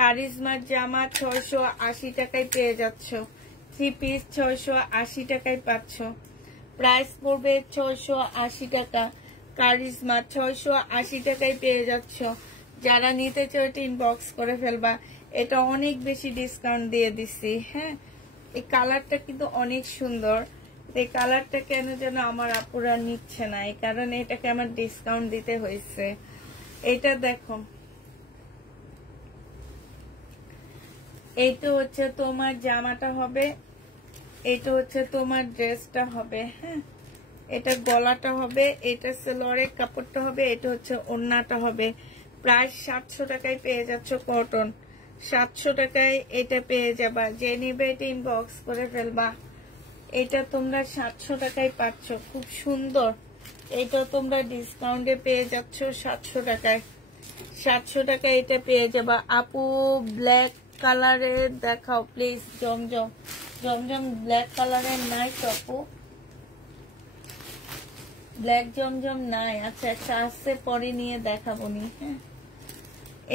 কারিজমার জামা 680 টাকায় পেয়ে যাচ্ছ। 3 পিস 680 টাকায় পাচ্ছ। প্রাইস পড়বে 680 টাকা। কারিজমা 680 টাকায় পেয়ে যাচ্ছ। যারা নিতে চাও এটা ইনবক্স করে ফেলবা। এটা অনেক বেশি ডিসকাউন্ট দিয়ে দিছি, হ্যাঁ। এই কালারটা কিন্তু অনেক সুন্দর। এই কালারটা কেন যেন আমার আপুরা নিচ্ছে না, এই কারণে এটাকে আমার ডিসকাউন্ট দিতে হয়েছে। এটা দেখো, এইটা হচ্ছে তোমার জামাটা হবে, এইটা হচ্ছে তোমার ড্রেসটা হবে, হ্যাঁ। এটা গলাটা হবে, এটা সেলোয়ারের কাপড়টা হবে, এটা হচ্ছে ওড়নাটা হবে। প্রায় 700 টাকায় পেয়ে যাচ্ছ কটন, 700 টাকায় এটা পেয়ে যাবা। যে নিবে এটা ইনবক্স করে ফেলবা। এটা তোমরা 700 টাকায় পাচ্ছ, খুব সুন্দর। এটা তোমরা ডিসকাউন্টে পেয়ে যাচ্ছ 700 টাকায়। 700 টাকায় এটা পেয়ে যাবা। আপু ব্ল্যাক কালারের দেখাও প্লিজ। জমজম জমজম ব্ল্যাক কালারের নাই তো আপু? ব্ল্যাক জমজম নাই। আচ্ছা একটা আসছে, পরে নিয়ে দেখাবো নি। হ্যাঁ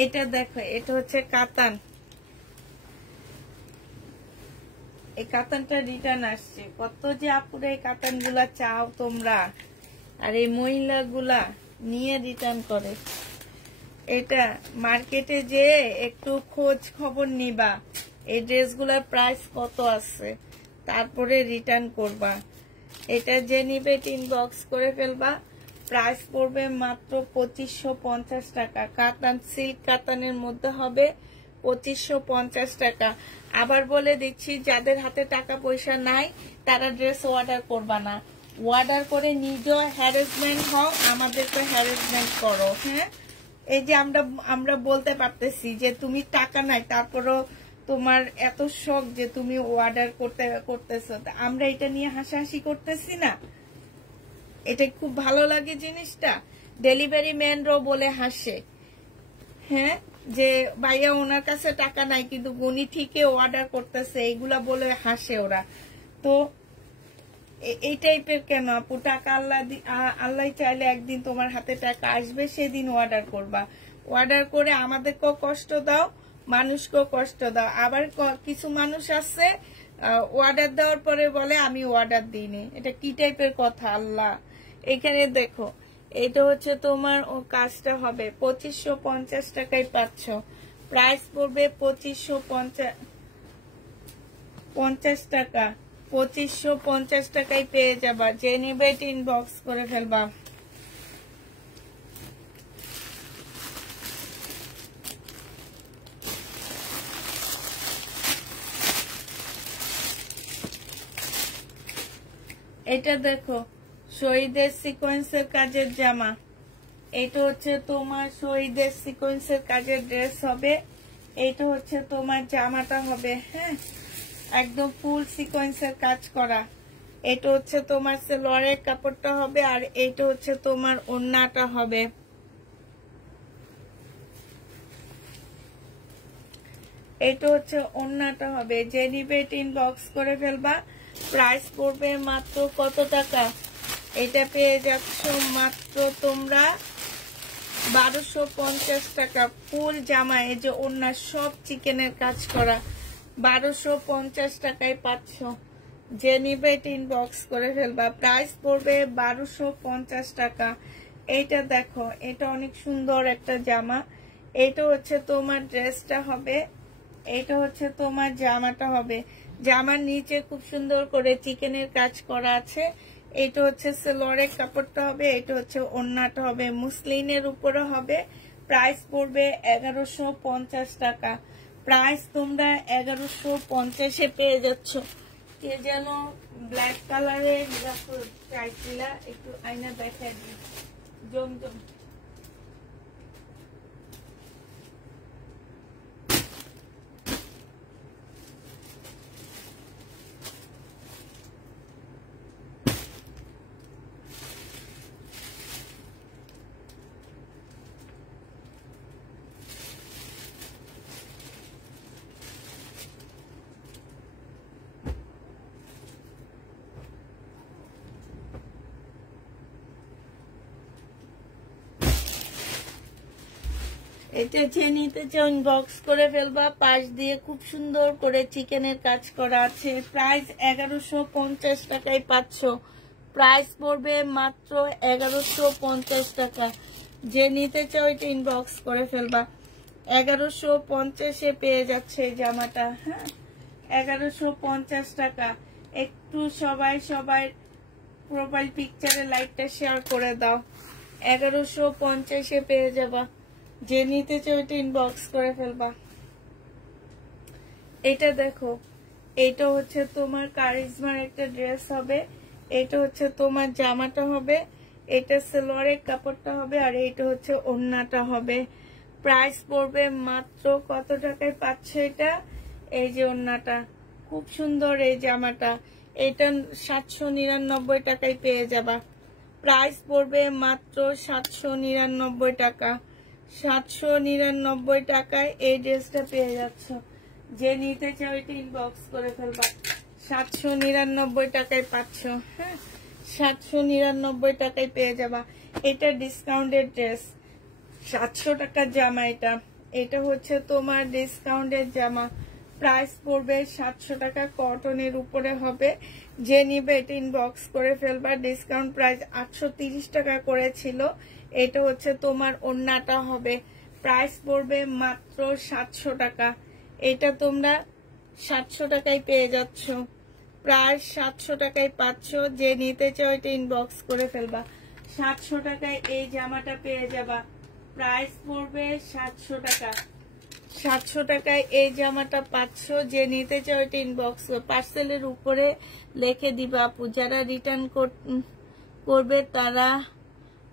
এটা দেখো, এটা হচ্ছে কাতান। এই কাতানটা রিটার্ন আসছে। কত যে আপুরা এই কাতান গুলা চাও তোমরা, আর এই মহিলা গুলা নিয়ে রিটার্ন করে। এটা মার্কেটে যে একটু খোঁজ খবর নিবা এই ড্রেসগুলোর প্রাইস কত আছে, তারপরে রিটার্ন করবা। এটা যে নিবে ইনবক্স করে ফেলবা। প্রাইস পড়বে মাত্র 2550 টাকা। কাতান সিল্ক কাতানের মধ্যে হবে 2550 টাকা। আবার বলে দিচ্ছি, যাদের হাতে টাকা পয়সা নাই তারা ড্রেস অর্ডার করবা না। অর্ডার করে নিজে হ্যারাসমেন্ট হও, আমাদেরকে হ্যারাসমেন্ট করো। হ্যাঁ এই যে আমরা বলতে পারতেছি যে তুমি টাকা নাই, তারপরও তোমার এত শখ যে তুমি অর্ডার করতেছো। আমরা এটা নিয়ে হাসাহাসি করতেছি না, এটা খুব ভালো লাগে জিনিসটা। ডেলিভারি ম্যানরাও বলে হাসে, হ্যাঁ যে ভাইয়া ওনার কাছে টাকা নাই কিন্তু উনি ঠিকই অর্ডার করতেছে, এইগুলা বলে হাসে ওরা। তো এই টাইপের কেন আপু? টাকা আল্লাহ চাইলে একদিন তোমার হাতে টাকা আসবে, সেদিন অর্ডার করবা। অর্ডার করে আমাদেরকেও কষ্ট দাও, মানুষকেও কষ্ট দাও। আবার কিছু মানুষ আছে অর্ডার দেওয়ার পরে বলে আমি অর্ডার দিইনি। এটা কি টাইপের কথা আল্লাহ? এখানে দেখো, এটা হচ্ছে তোমার কাজটা হবে 2550 টাকায় পাচ্ছ। প্রাইস পড়বে 2550 টাকা। 2550 টাকায় পেয়ে যাবা। যে নিবে ইনবক্স করে ফেলবা। এটা দেখো, শহীদের সিকোয়েন্সের কাজের জামা। এটা হচ্ছে তোমার শহীদের সিকোয়েন্সের কাজের ড্রেস হবে। এটা হচ্ছে তোমার জামাটা হবে। হ্যাঁ একদম ফুল সিকোয়েন্সের কাজ করা। এটা হচ্ছে তোমার সেলোয়ারের কাপড়টা হবে, আর এটা হচ্ছে তোমার ওড়নাটা হবে। এটা হচ্ছে ওড়নাটা হবে। যে নিবে ইনবক্স করে ফেলবা। প্রাইস পড়বে মাত্র কত টাকা? এটা পেয়ে যাচ্ছ মাত্র তোমরা 1250 টাকা। ফুল জামা, এই যে ওড়না সব চিকেনের কাজ করা, 1250 টাকায় পাচ্ছ। যে নিবে ইনবক্স করে ফেলবা। প্রাইস পড়বে 1250 টাকা। এইটা দেখো, এটা অনেক সুন্দর একটা জামা। এটা হচ্ছে তোমার ড্রেসটা হবে, এটা হচ্ছে তোমার জামাটা হবে। জামার নিচে খুব সুন্দর করে চিকেনের কাজ করা আছে। এটা হচ্ছে সেলোয়ারের কাপড়টা হবে, এটা হচ্ছে ওড়নাটা হবে, মুসলিনের উপরে হবে। প্রাইস পড়বে 1150 টাকা। প্রাইস তোমরা 1150-এ পেয়ে যাচ্ছ। কে যেন ব্ল্যাক কালারের চাইছিলা, একটু আয়না দেখাই দিই। জমজম এটা যে নিতে চাও ইনবক্স করে ফেলবা। পাশ দিয়ে খুব সুন্দর করে চিকেনের কাজ করা আছে। প্রাইস 1150 টাকায় পাচ্ছ। প্রাইস পড়বে মাত্র 1150 টাকা। যে নিতে চাও এটা ইনবক্স করে ফেলবা। 1150-এ পেয়ে যাচ্ছে এই জামাটা। হ্যাঁ 1150 টাকা। একটু সবাই প্রোফাইল পিকচারে লাইকটা শেয়ার করে দাও। 1150-এ পেয়ে যাবা। যে নিতে চাও এটা ইনবক্স করে ফেলবা। এটা দেখো, এটা হচ্ছে তোমার কারিজমার একটা ড্রেস হবে। এটা হচ্ছে তোমার জামাটা হবে, এটা সালোয়ারের কাপড়টা হবে, আর এটা হচ্ছে ওড়নাটা হবে। প্রাইস পড়বে মাত্র কত টাকায় পাচ্ছ এটা? এই যে ওড়নাটা খুব সুন্দর, এই জামাটা এটা 799 টাকায় পেয়ে যাবা। প্রাইস পড়বে মাত্র 799 টাকা। 799 টাকায় এই ড্রেসটা পেয়ে যাচ্ছ। যে নিতে চাও এটা ইনবক্স করে ফেলবা। 799 টাকায় পাচ্ছ। হ্যাঁ, 799 টাকায় পেয়ে যাবা। এটা ডিসকাউন্টের ড্রেস, 700 টাকার জামা। এটা হচ্ছে তোমার ডিসকাউন্টের জামা। প্রাইস পড়বে 700 টাকা, কটনের উপরে হবে। যে নিবে এটা ইনবক্স করে ফেলবা। ডিসকাউন্ট প্রাইস 830 টাকা করেছিল। এটা হচ্ছে তোমার ওড়নাটা হবে। প্রাইস পড়বে মাত্র 700 টাকা। এটা তোমরা 700 টাকায় পেয়ে যাচ্ছ। প্রায় 700 টাকায় পাচ্ছ। যে নিতে চাও এটা ইনবক্স করে ফেলবা। 700 টাকায় এই জামাটা পেয়ে যাবা। প্রাইস পড়বে 700 টাকা। 700 টাকায় এই জামাটা পাচ্ছ। যে নিতে চাও এটা ইনবক্স, পার্সেলের উপরে লিখে দিবা আপু। যারা রিটার্ন করবে তারা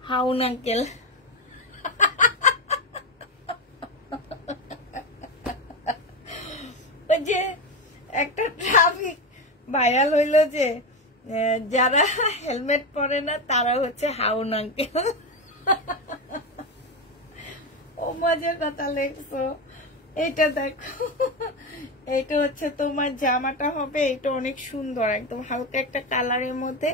হাউন আঙ্কেল। যে একটা ট্রাফিক ভাইরাল হইলো যে যারা হেলমেট পরে না তারা হচ্ছে হাউন আঙ্কেল। ও মজার কথা লেখছো। এটা দেখো, এটা হচ্ছে তোমার জামাটা হবে। এটা অনেক সুন্দর, একদম হালকা একটা কালারের মধ্যে।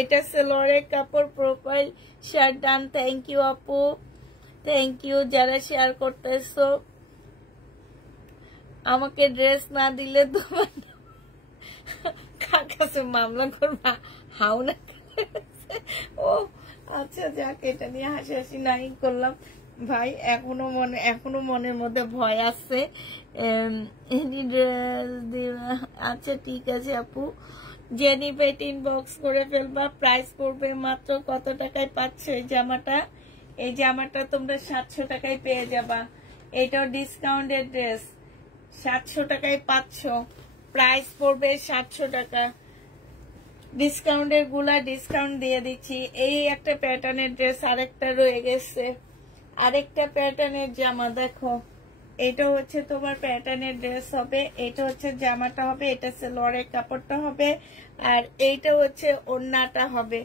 এটা সালোয়ারের কাপড়। Profile share done. Thank you আপু, থ্যাংক ইউ যারা শেয়ার করতেছো। আমাকে ড্রেস না দিলে তোমার কাছে মামলা করবা। হাওনা ও আচ্ছা, যাক, এটা নিয়ে হাসি নাই করলাম। ভাই এখনো মনের মধ্যে ভয় আছে। আচ্ছা ঠিক আছে আপু, জেনি পেট ইনবক্স করে ফেলবা। প্রাইস পড়বে মাত্র কত টাকায় পাচ্ছ এই জামাটা? এই জামাটা তোমরা 700 টাকায় পেয়ে যাবা। এটাও ডিসকাউন্টের ড্রেস, 700 টাকায় পাচ্ছ। প্রাইস পড়বে 700 টাকা। ডিসকাউন্টের গুলা ডিসকাউন্ট দিয়ে দিচ্ছি। এই একটা প্যাটার্নের ড্রেস আরেকটা রয়ে গেছে, আরেকটা প্যাটার্নের জামা দেখো। এটা হচ্ছে তোমার প্যাটার্নের ড্রেস হবে। এটা হচ্ছে জামাটা হবে। এটা সালোয়ারের কাপড়টা হবে, আর এইটা হচ্ছে ওড়নাটা হবে।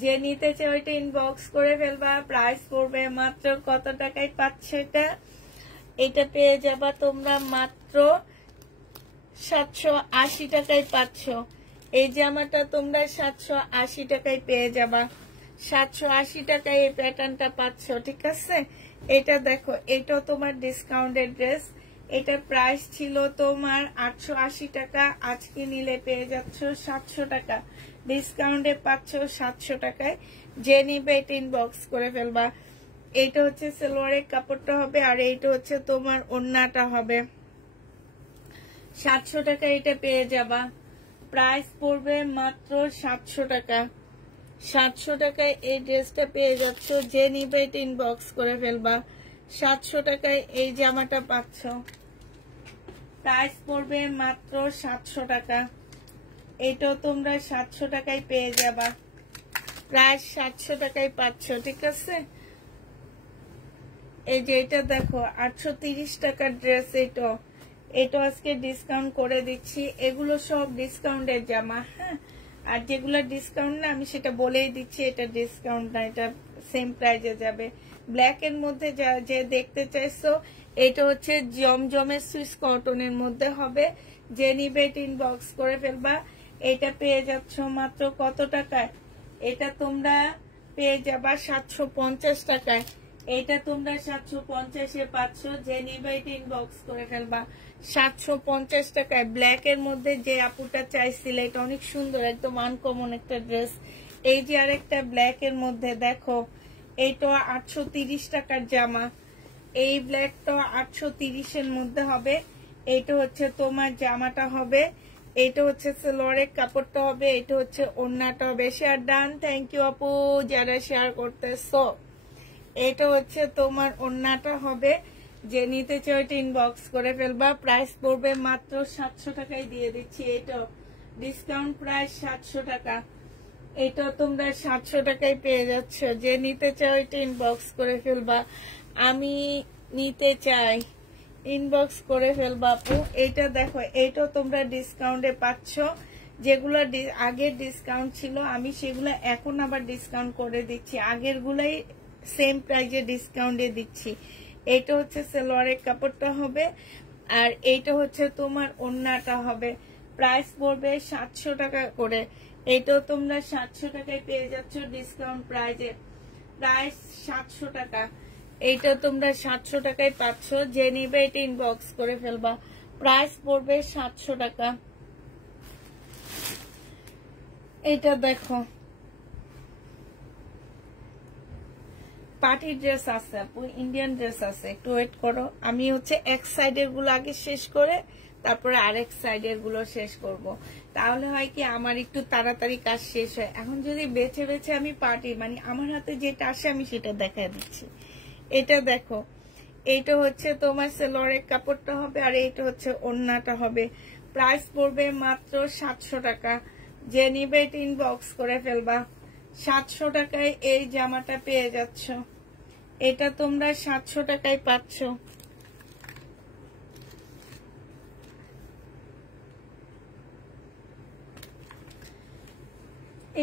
যে নিতে চাও ওইটা ইনবক্স করে ফেলবা। প্রাইস পড়বে মাত্র কত টাকায় পাচ্ছ এটা? এটা পেয়ে যাবা তোমরা মাত্র 780 টাকায় পাচ্ছ। এই জামাটা তোমরা 780 টাকায় পেয়ে যাবা। 780 টাকায় এই প্যাটার্নটা পাচ্ছ, ঠিক আছে? এটা দেখো, এটাও তোমার ডিসকাউন্টেড ড্রেস। এটার প্রাইস ছিল তোমার 880 টাকা। আজকে নিলে পেয়ে যাচ্ছ 700 টাকা। ডিসকাউন্টে পাচ্ছ 700 টাকায়। যে নিবে এটা ইনবক্স করে ফেলবা। এইটা হচ্ছে সালোয়ারের কাপড়টা হবে, আর এইটা হচ্ছে তোমার ওড়নাটা হবে। 700 টাকা এটা পেয়ে যাবা। প্রাইস পড়বে মাত্র 700 টাকা। 700 টাকায় এই ড্রেসটা পেয়ে যাচ্ছ। যে নিবে এটা ইনবক্স করে ফেলবা। 700 টাকায় এই জামাটা পাচ্ছ। প্রাইস পড়বে মাত্র 700 টাকা। এটাও তোমরা 700 টাকায় পেয়ে যাবা। প্রাইস 700 টাকায় পাচ্ছ, ঠিক আছে? এই যে এটা দেখো, 830 টাকার ড্রেস। এটা আজকে ডিসকাউন্ট করে দিচ্ছি। এগুলো সব ডিসকাউন্টের জামা। হ্যাঁ, আর যেগুলো ডিসকাউন্ট না আমি সেটা বলেই দিচ্ছি, এটা ডিসকাউন্ট না, এটা সেম প্রাইজে যাবে। ব্ল্যাক এর মধ্যে যে দেখতে চাইছো, এটা হচ্ছে জমজমের সুইস কটনের মধ্যে হবে। যে নিবে এটা ইনবক্স করে ফেলবা। এটা পেয়ে যাচ্ছ মাত্র কত টাকায়? এটা তোমরা পেয়ে যাবা 750 টাকায়। এটা তোমরা 750-এ পাচ্ছ। যে নিবে এটা ইনবক্স করে ফেলবা। 750 টাকায় ব্ল্যাক এর মধ্যে যে আপুটা চাইছিল, এটা অনেক সুন্দর, একদম আনকমন একটা ড্রেস। এই যে আরেকটা ব্ল্যাক এর মধ্যে দেখো, এইটা 830 টাকার জামা। এই ব্ল্যাকটা 830 এর মধ্যে হবে। এইটা হচ্ছে তোমার জামাটা হবে। এইটা হচ্ছে সালোয়ারের কাপড়টা হবে। এটা হচ্ছে ওড়নাটা হবে। Share done. থ্যাংক ইউ আপু যারা শেয়ার করতেছো। এটা হচ্ছে তোমার ওড়নাটা হবে। যে নিতে চাও এটা ইনবক্স করে ফেলবা। প্রাইস পড়বে মাত্র 700 টাকায় দিয়ে দিচ্ছি। এটা ডিসকাউন্ট প্রাইস 700 টাকা। এটা তোমরা 700 টাকায় পেয়ে যাচ্ছ। যে নিতে চাও এটা ইনবক্স করে ফেলবা, আমি নিতে চাই ইনবক্স করে ফেলবা আপু। এটা দেখো, এটা তোমরা ডিসকাউন্টে পাচ্ছ। যেগুলো আগের ডিসকাউন্ট ছিল আমি সেগুলো এখন আবার ডিসকাউন্ট করে দিচ্ছি, আগের গুলাই সেম প্রাইজে ডিসকাউন্টে দিচ্ছি। এটা হচ্ছে সালোয়ারের কাপড়টা হবে, আর এইটা হচ্ছে তোমার ওড়নাটা হবে। প্রাইস পড়বে 700 টাকা করে। এটাও তোমরা 700 টাকায় পেয়ে যাচ্ছ ডিসকাউন্ট প্রাইজে, প্রাইস 700 টাকা। এইটা তোমরা 700 টাকায় পাচ্ছ। যে নিবে এটা ইনবক্স করে ফেলবা, প্রাইস পড়বে 700 টাকা। এটা দেখো পার্টি ড্রেস আছে আপু, ইন্ডিয়ান ড্রেস আছে, একটু ওয়েট করো। আমি হচ্ছে এক সাইডের গুলো আগে শেষ করে তারপরে আরেক সাইডের গুলো শেষ করব, তাহলে হয় কি আমার একটু তাড়াতাড়ি কাজ শেষ হয়। এখন যদি বেছে বেছে আমি পার্টি মানে আমার হাতে যেটা আসে আমি সেটা দেখা দিচ্ছি। এটা দেখো, এইটা হচ্ছে তোমার সালোয়ারের কাপড়টা হবে, আর এইটা হচ্ছে ওড়নাটা হবে। প্রাইস পড়বে মাত্র 700 টাকা। যে নিবে এটা ইনবক্স করে ফেলবা। 700 টাকায় এই জামাটা পেয়ে যাচ্ছ। এটা তোমরা 700 টাকায় পাচ্ছ।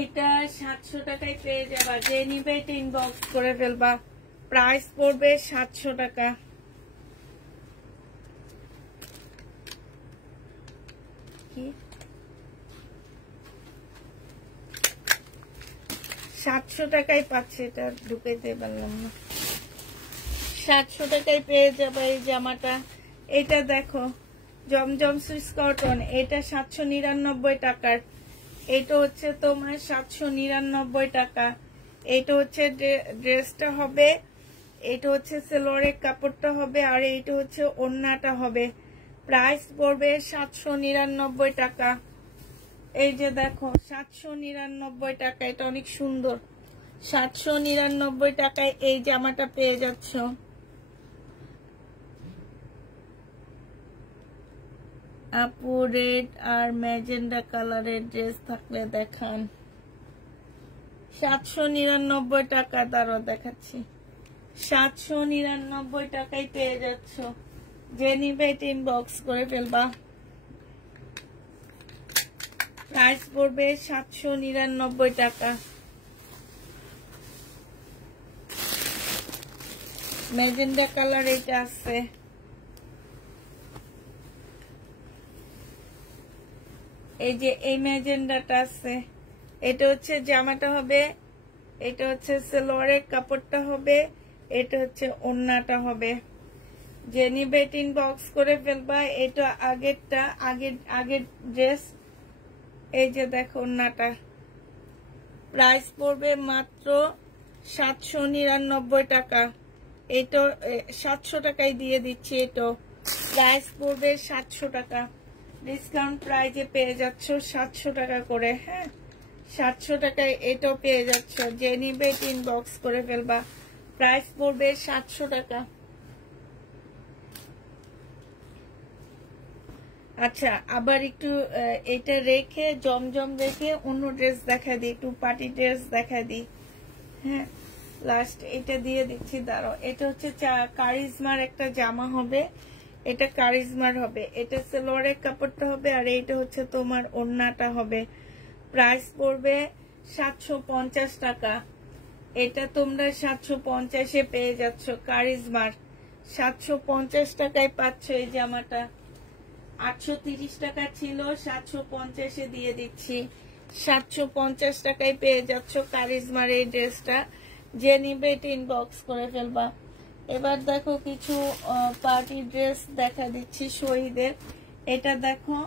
এটা 700 টাকায় পেয়ে যাবা। যে নিবে এটা ইনবক্স করে ফেলবা। প্রাইস পড়বে 700 টাকা। কি 700 টাকায় পাচ্ছে, এটা ঢুকাইতে পারলাম না। 700 টাকায় পেয়ে যাবে এই জামাটা। এটা দেখো জমজম সুইস কটন, এটা 799 টাকার। এটা হচ্ছে তোমার 799 টাকা। এটা হচ্ছে ড্রেসটা হবে, এটা হচ্ছে সালোয়ারের কাপড়টা হবে, আর এইটা হচ্ছে ওড়নাটা হবে। প্রাইস পড়বে 799 টাকা। এই যে দেখো 799 টাকা, এটা অনেক সুন্দর। 799 টাকায় এই জামাটা পেয়ে যাচ্ছ। আপু রেড আর ম্যাজেন্ডা কালারের ড্রেস থাকলে দেখান। 799 টাকা, তারও দেখাচ্ছি। 799 টাকায় পেয়ে যাচ্ছ। যে নিবে এটা ইনবক্স করে ফেলবা। প্রাইস পড়বে 799 টাকা। ম্যাজেন্ডা কালার এটা আছে। এই যে এই ম্যাজেন্ডাটা আছে, এটা হচ্ছে জামাটা হবে, এটা হচ্ছে সালোয়ারের কাপড়টা হবে, এটা হচ্ছে ওড়নাটা হবে। যে নিবে এটা ইনবক্স করে ফেলবা। এটা আগেরটা, আগের ড্রেস। এই যে দেখো ওড়নাটা। প্রাইস পড়বে মাত্র 799 টাকা। এটা 700 টাকায় দিয়ে দিচ্ছি। এটা প্রাইস পড়বে 700 টাকা। ডিসকাউন্ট প্রাইজে পেয়ে যাচ্ছ 700 টাকা করে। হ্যাঁ, 700 টাকায় এটাও পেয়ে যাচ্ছ। যে নিবে এটা ইনবক্স করে ফেলবা। প্রাইস পড়বে 700 টাকা। আচ্ছা, আবার একটু এটা রেখে জমজম রেখে অন্য ড্রেস দেখা দিই, একটু পার্টি ড্রেস দেখা দিই। হ্যাঁ, লাস্ট এটা দিয়ে দিচ্ছি, দাঁড়াও। এটা হচ্ছে কারিজমার একটা জামা হবে, এটা কারিজমার হবে। এটা সালোয়ারের কাপড়টা হবে, আর এইটা হচ্ছে তোমার ওড়নাটা হবে। প্রাইস পড়বে 750 টাকা। এটা তোমরা 750-এ পেয়ে যাচ্ছ। কারিজমার 750 টাকায় পাচ্ছ এই জামাটা। 830 টাকা ছিল, 750-এ দিয়ে দিচ্ছি। 750 টাকায় পেয়ে যাচ্ছ কারিজমার এই ড্রেসটা। যে নিবে এটা ইনবক্স করে ফেলবা। এবার দেখো কিছু পার্টি ড্রেস দেখা দিচ্ছি শহীদের। এটা দেখো,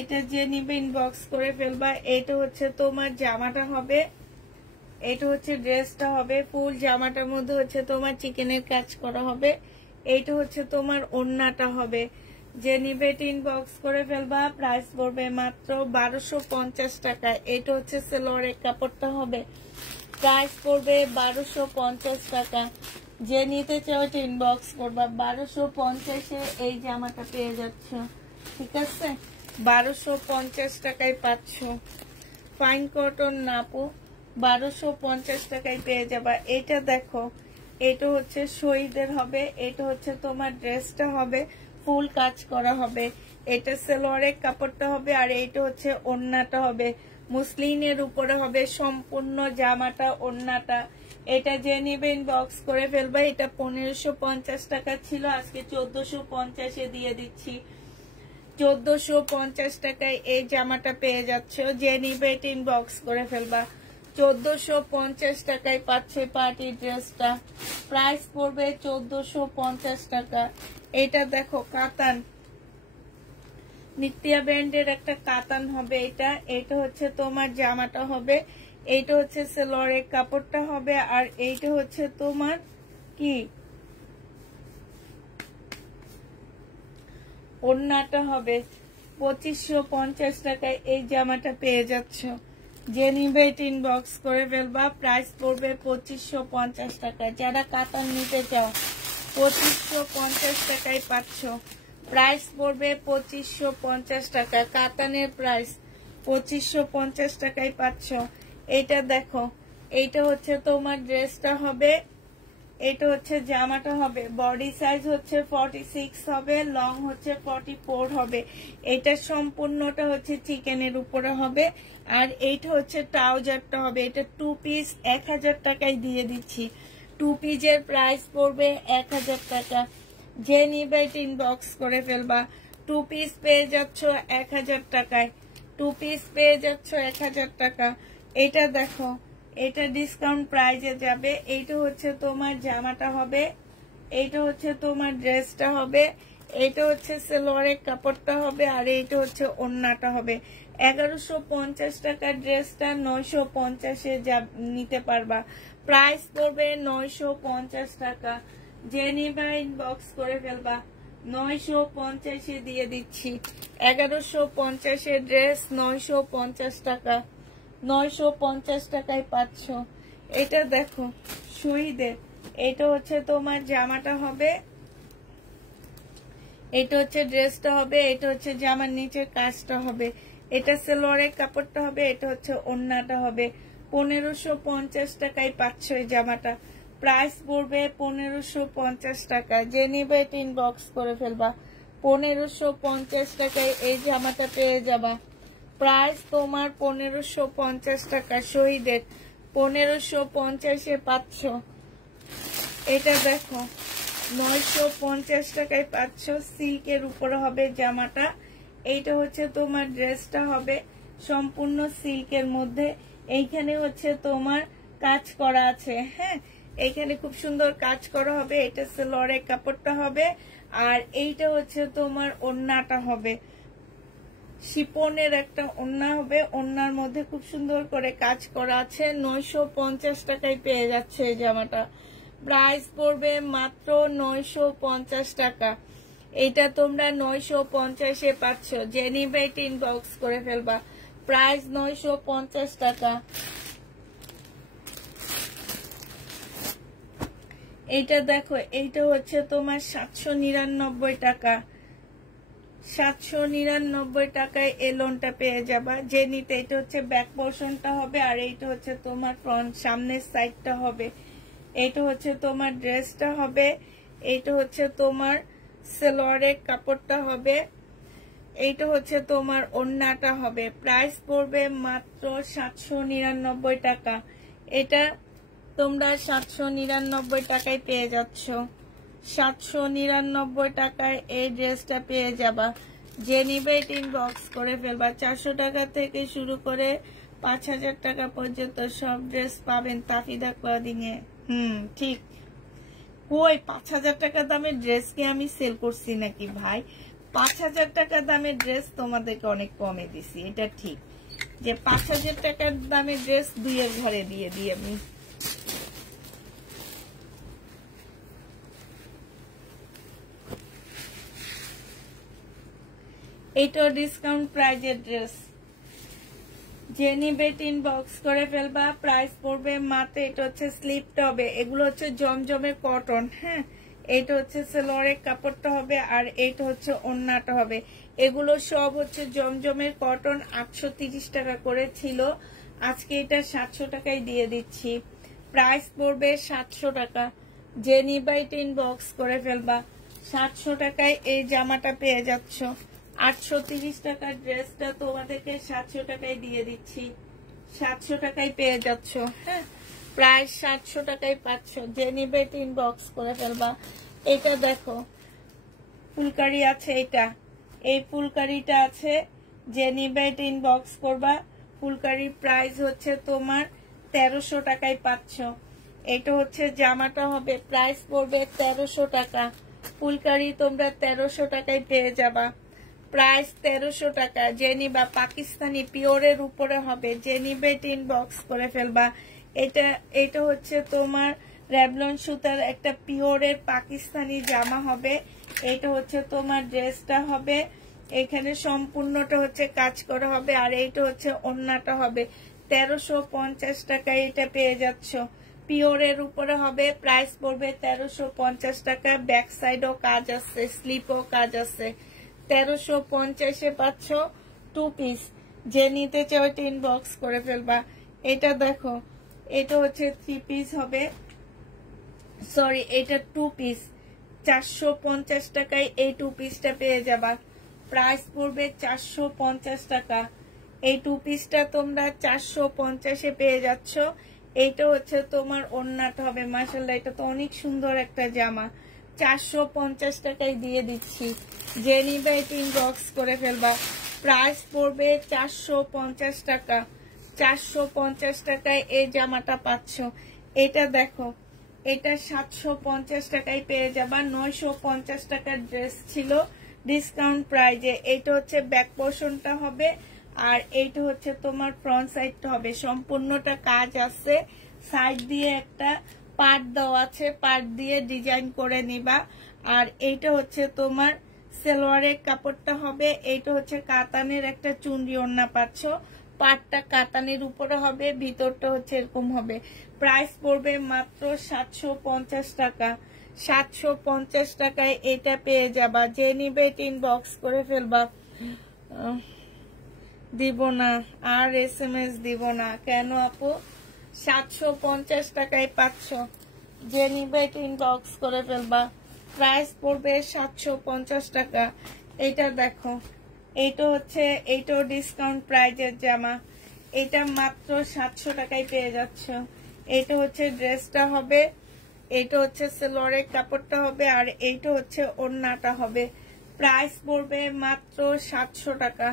এটা যে নিবে ইনবক্স করে ফেলবা। এটা হচ্ছে তোমার জামাটা হবে, এটা হচ্ছে ড্রেসটা হবে। ফুল জামাটার মধ্যে হচ্ছে তোমার চিকেনের কাজ করা হবে। এইটা হচ্ছে তোমার ওড়নাটা হবে। যে নিবে এটা ইনবক্স করে ফেলবা। প্রাইস পড়বে মাত্র 1250 টাকা। এটা হচ্ছে সালোয়ারের কাপড়টা হবে। প্রাইস পড়বে 1250 টাকা। যে নিতে চাও এটা ইনবক্স করবা। 1250-এ এই জামাটা পেয়ে যাচ্ছ। ঠিক আছে, 1250 টাকায় পাচ্ছ। ফাইন কটন না আপু, 1250 টাকায় পেয়ে যাবা। এটা দেখো, এটা হচ্ছে শহীদের হবে, এটা হচ্ছে তোমার ড্রেসটা হবে ফুল কাজ করা হবে, এটা সালোয়ারের কাপড়টা হবে, আর এটা হচ্ছে ওড়নাটা হবে মুসলিনের উপরে হবে সম্পূর্ণ জামাটা ওড়নাটা। এটা যে নিবে ইনবক্স করে ফেলবা। এটা 1550 টাকা ছিল, আজকে 1450 দিয়ে দিচ্ছি। 1450 টাকায় এই জামাটা পেয়ে যাচ্ছ, যে নিবে এটা ইনবক্স করে ফেলবা। 1450 টাকায় পাচ্ছে পার্টি ড্রেসটা, প্রাইস পড়বে 1450 টাকা। এটা দেখো কাতান, নিত্যা ব্র্যান্ডের একটা কাতান হবে এটা। এটা হচ্ছে তোমার জামাটা হবে, এইটা হচ্ছে সালোয়ারের কাপড়টা হবে, আর এইটা হচ্ছে তোমার কি ওড়নাটা হবে। 2550 টাকায় এই জামাটা পেয়ে যাচ্ছ, যে নিবে ইনবক্স করে ফেলবা। প্রাইস পড়বে 2550 টাকা। যারা কাতান নিতে চাও 2550 টাকায় পাচ্ছ, প্রাইস পড়বে 2550 টাকা। কাতানের প্রাইস 2550 টাকায় পাচ্ছ। এটা দেখো, এইটা হচ্ছে তোমার ড্রেসটা হবে, এটা হচ্ছে জামাটা হবে। বডি সাইজ হচ্ছে 46 হবে, লং হচ্ছে 44 হবে। এটা সম্পূর্ণটা হচ্ছে চিকেনের উপরে হবে, আর এইটা হচ্ছে ট্রাউজারটা হবে। এটা 2 পিস 1000 টাকায় দিয়ে দিচ্ছি। 2 পিসের প্রাইস পড়বে 1000 টাকা। যে নিবে ইনবক্স করে ফেলবা। 2 পিস পেয়ে যাচ্ছ 1000 টাকায়, 2 পিস পেয়ে যাচ্ছ 1000 টাকা। এটা দেখো, এটা ডিসকাউন্ট প্রাইজে যাবে। এইটা হচ্ছে তোমার জামাটা হবে, এইটা হচ্ছে তোমার ড্রেসটা হবে, এইটা হচ্ছে সালোয়ারের কাপড়টা হবে, আর এইটা হচ্ছে ওড়নাটা হবে। 1150 টাকার ড্রেসটা 950-এ নিতে পারবা। প্রাইস পড়বে 950 টাকা। যে নিবা ইনবক্স করে ফেলবা। 950-এ দিয়ে দিচ্ছি। 1150-এর ড্রেস 950 টাকা, 950 টাকায় পাচ্ছ। এটা দেখো শহীদের, এটা হচ্ছে তোমার জামাটা হবে, এটা হচ্ছে ড্রেসটা হবে, এটা হচ্ছে জামার নিচের কাজটা হবে, এটা সালোয়ারের কাপড়টা হবে, এটা হচ্ছে ওড়নাটা হবে। 1550 টাকায় পাচ্ছ এই জামাটা। প্রাইস পড়বে 1550 টাকা। যে নিবে এটা ইনবক্স করে ফেলবা। 1550 টাকায় এই জামাটা পেয়ে যাবা। প্রাইস তোমার 1550 টাকা। শহীদের 1550-এ পাচ্ছ। এটা দেখো 950 টাকায় পাচ্ছ, সিল্কের উপরে হবে জামাটা। এইটা হচ্ছে তোমার ড্রেসটা হবে সম্পূর্ণ সিল্কের মধ্যে। এইখানে হচ্ছে তোমার কাজ করা আছে, হ্যাঁ, এইখানে খুব সুন্দর কাজ করা হবে। এটা সালোয়ারের কাপড়টা হবে, আর এইটা হচ্ছে তোমার ওড়নাটা হবে। শিপনের একটা ওড়না হবে, ওড়নার মধ্যে খুব সুন্দর করে কাজ করা আছে। 950 টাকায় পেয়ে যাচ্ছে এই জামাটা। প্রাইস পড়বে মাত্র 950 টাকা। এটা তোমরা 950-এ পাচ্ছ। যে নিবে এটা ইনবক্স করে ফেলবা। প্রাইস 950 টাকা। এইটা দেখো, এইটা হচ্ছে তোমার 799 টাকা। 799 টাকায় এই লোনটা পেয়ে যাবা। যে নিতে, এটা হচ্ছে ব্যাক পোর্শনটা হবে, আর এইটা হচ্ছে তোমার ফ্রন্ট সামনের সাইডটা হবে। এইটা হচ্ছে তোমার ড্রেসটা হবে, এইটা হচ্ছে তোমার সালোয়ারের কাপড়টা হবে, এইটা হচ্ছে তোমার ওড়নাটা হবে। প্রাইস পড়বে মাত্র 799 টাকা। এটা তোমরা 799 টাকায় পেয়ে যাচ্ছ। 799 টাকায় এই ড্রেসটা পেয়ে যাবা। যে নিবে ইনবক্স করে ফেলবা। 400 টাকা থেকে শুরু করে 5000 টাকা পর্যন্ত সব ড্রেস পাবেন তাফিদা ক্লদিং এ। ঠিক। কই 5000 টাকা দামের ড্রেস কি আমি সেল করছি নাকি ভাই? 5000 টাকা দামের ড্রেস তোমাদেরকে অনেক কমে দিছি, এটা ঠিক, যে 5000 টাকার দামের ড্রেস দুইয়ের ঘরে দিয়ে দিই আমি। এটা ডিসকাউন্ট প্রাইজের ড্রেস। যে নিবে ইনবক্স করে ফেলবা। প্রাইস পড়বে মাত্র, এটা হচ্ছে স্লিপটা হবে, এগুলো হচ্ছে জমজমের কটন, হ্যাঁ। এইটা হচ্ছে সালোয়ারের কাপড়টা হবে, আর এইটা হচ্ছে ওড়নাটা হবে। এগুলো সব হচ্ছে জমজমের কটন, 830 টাকা করে ছিল, আজকে এটা 700 টাকায় দিয়ে দিচ্ছি। প্রাইস পড়বে 700 টাকা, যে নিবা এটা ইনবক্স করে ফেলবা। 700 টাকায় এই জামাটা পেয়ে যাচ্ছ। 830 টাকার ড্রেসটা তোমাদেরকে 700 টাকায় দিয়ে দিচ্ছি, 700 টাকায় পেয়ে যাচ্ছ। হ্যাঁ, প্রায় 700 টাকায় পাচ্ছ, যে নিবে এটা ইনবক্স করে ফেলবা। এটা দেখো ফুলকারি আছে, এটা এই ফুলকারিটা আছে, যে নিবে এটা ইনবক্স করবা। ফুলকারির প্রাইস হচ্ছে তোমার 1300 টাকায় পাচ্ছ। এটা হচ্ছে জামাটা হবে, প্রাইস পড়বে 1300 টাকা। ফুলকারি তোমরা 1300 টাকায় পেয়ে যাবা, প্রাইস 1300 টাকা। যে নিবা পাকিস্তানি পিওরের উপরে হবে, যে নিবে এটা ইনবক্স করে ফেলবা। এটা হচ্ছে তোমার রেভলন সুতার একটা পিওরের পাকিস্তানি জামা হবে। এটা হচ্ছে তোমার ড্রেসটা হবে, এখানে সম্পূর্ণটা হচ্ছে কাজ করা হবে, আর এইটা হচ্ছে ওড়নাটা হবে। 1350 টাকায় এটা পেয়ে যাচ্ছ, পিওরের উপরে হবে। প্রাইস পড়বে 1350 টাকা। ব্যাক সাইডও কাজ আছে, স্লিপও কাজ আছে। 1350-এ পাচ্ছ 2 পিস। যে নিতে চাও এটা ইনবক্স করে ফেলবা। এটা দেখো, এটা হচ্ছে 3 পিস হবে, সরি এটা 2 পিস। 450 টাকায় এই 2 পিসটা পেয়ে যাবা। প্রাইস পড়বে 450 টাকা। এই 2 পিসটা তোমরা 450-এ পেয়ে যাচ্ছ। এইটা হচ্ছে তোমার ওড়নাটা হবে। মাশাআল্লাহ, এটা তো অনেক সুন্দর একটা জামা। 450 টাকায় দিয়ে দিচ্ছি, যে নিবে এটা ইনবক্স করে ফেলবা। প্রাইস পড়বে 450 টাকা। 450 টাকায় এই জামাটা পাচ্ছ। এটা দেখো, এটা 750 টাকায় পেয়ে যাবা। 950 টাকার ড্রেস ছিল, ডিসকাউন্ট প্রাইজে। এটা হচ্ছে ব্যাক পোর্শনটা হবে, আর এইটা হচ্ছে তোমার ফ্রন্ট সাইডটা হবে। সম্পূর্ণটা কাজ আছে, সাইড দিয়ে একটা পার্ট দেওয়া আছে, পার্ট দিয়ে ডিজাইন করে নিবা। আর এইটা হচ্ছে তোমার সালোয়ারের কাপড়টা হবে। এইটা হচ্ছে কাতানের একটা চুনরি ওড়না পাচ্ছ, পাটটা কাতানের উপরে হবে, ভিতরটা হচ্ছে এরকম হবে। প্রাইস পড়বে মাত্র 750 টাকা। 750 টাকায় এটা পেয়ে যাবা। যে নিবে এটা ইনবক্স করে ফেলবা। দিব না আর SMS দিব না কেন আপু? 750 টাকায় পাচ্ছ, যে নিবে এটা ইনবক্স করে ফেলবা। প্রাইস পড়বে 750 টাকা। এটা দেখো, এইটা হচ্ছে, এইটাও ডিসকাউন্ট প্রাইজের জামা। এটা মাত্র 700 টাকায় পেয়ে যাচ্ছ। এটা হচ্ছে ড্রেসটা হবে, এইটা হচ্ছে সালোয়ারের কাপড়টা হবে, আর এইটা হচ্ছে ওড়নাটা হবে। প্রাইস পড়বে মাত্র 700 টাকা।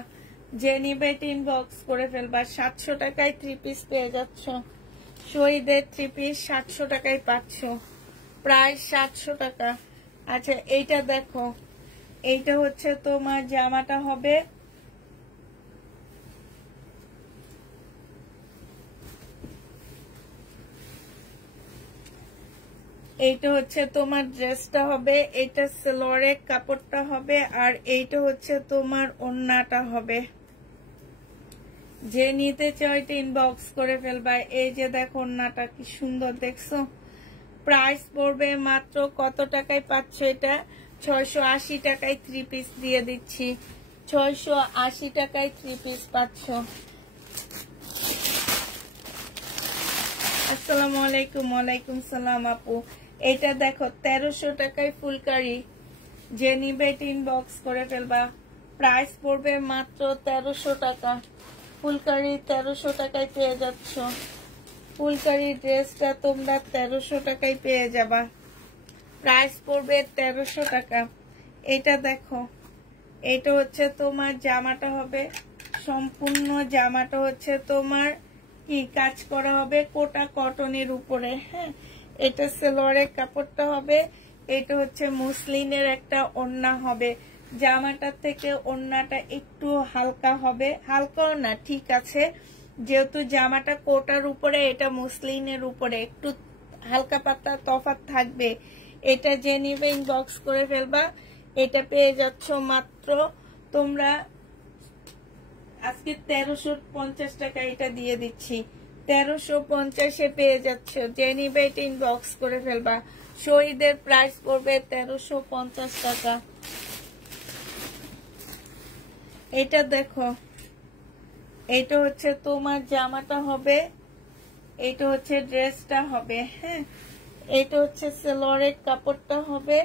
যে নিবে এটা ইনবক্স করে ফেলবা। 700 টাকায় 3 পিস পেয়ে যাচ্ছ। শহীদের 3 পিস 700 টাকায় পাচ্ছ, প্রায় 700 টাকা। আচ্ছা, এইটা দেখো, এইটা হচ্ছে তোমার জামাটা হবে, এইটা হচ্ছে তোমার ড্রেসটা হবে, এটা সালোয়ারের কাপড়টা হবে, আর এইটা হচ্ছে তোমার ওড়নাটা হবে। যে নিতে চাও এটা ইনবক্স করে ফেলবা। এই যে দেখো ওড়নাটা কি সুন্দর, দেখছো? প্রাইস পড়বে মাত্র কত টাকায় পাচ্ছ এটা? 680 টাকায় 3 পিস দিয়ে দিচ্ছি। 680 টাকায় 3 পিস পাচ্ছ। আসসালামু আলাইকুম। ওয়ালাইকুম সালাম আপু। এটা দেখো 1300 টাকায় ফুলকারি। যে নিবে এটা ইনবক্স করে ফেলবা। প্রাইস পড়বে মাত্র 1300 টাকা। ফুলকারি 1300 টাকায় পেয়ে যাচ্ছ। ফুলকারি ড্রেসটা তোমরা 1300 টাকায় পেয়ে যাবা। প্রাইস পড়বে 1300 টাকা। এটা দেখো, এটা হচ্ছে তোমার জামাটা হবে, সম্পূর্ণ জামাটা হচ্ছে তোমার কি কাজ করা হবে, কোটা কটনের উপরে। হ্যাঁ, এটা সালোয়ারের কাপড়টা হবে, এটা হচ্ছে মুসলিনের একটা ওড়না হবে। জামাটার থেকে ওড়নাটা একটু হালকা হবে, হালকাও না ঠিক আছে, যেহেতু জামাটা কোটার উপরে, এটা মুসলিনের উপরে, একটু হালকা পাতলা তফাৎ থাকবে। এটা যে নিবে ইনবক্স করে ফেলবা। এটা পেয়ে যাচ্ছ মাত্র তোমরা আজকে 1350 টাকা এটা দিয়ে দিচ্ছি। 1350-এ পেয়ে যাচ্ছ। যে নিবে এটা ইনবক্স করে ফেলবা। শহীদের প্রাইস পড়বে 1350 টাকা। এটা দেখো, এটা হচ্ছে তোমার জামাটা হবে, এটা হচ্ছে ড্রেসটা হবে। হ্যাঁ, এটা হচ্ছে সেলোয়ারের কাপড়টা হবে,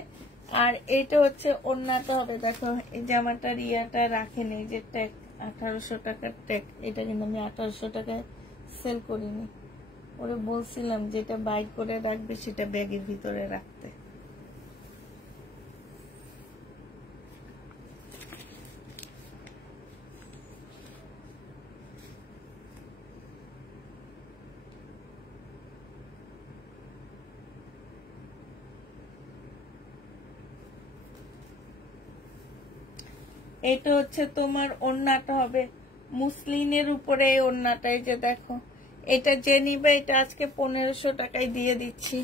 আর এটা হচ্ছে ওড়নাটা হবে। দেখো এই জামাটার ইয়াটা রাখেনি, যে ট্যাগ 1800 টাকার ট্যাগ, এটা কিন্তু আমি 1800 টাকায় সেল করিনি। ওরে বলছিলাম যেটা বাইক করে রাখবে সেটা ব্যাগের ভিতরে রাখতে। এটা হচ্ছে তোমার ওড়নাটা হবে মুসলিনের উপরে, এই ওড়নাটাই যে দেখো, এটা যে নিবে এটা আজকে 1500 টাকায় দিয়ে দিচ্ছি।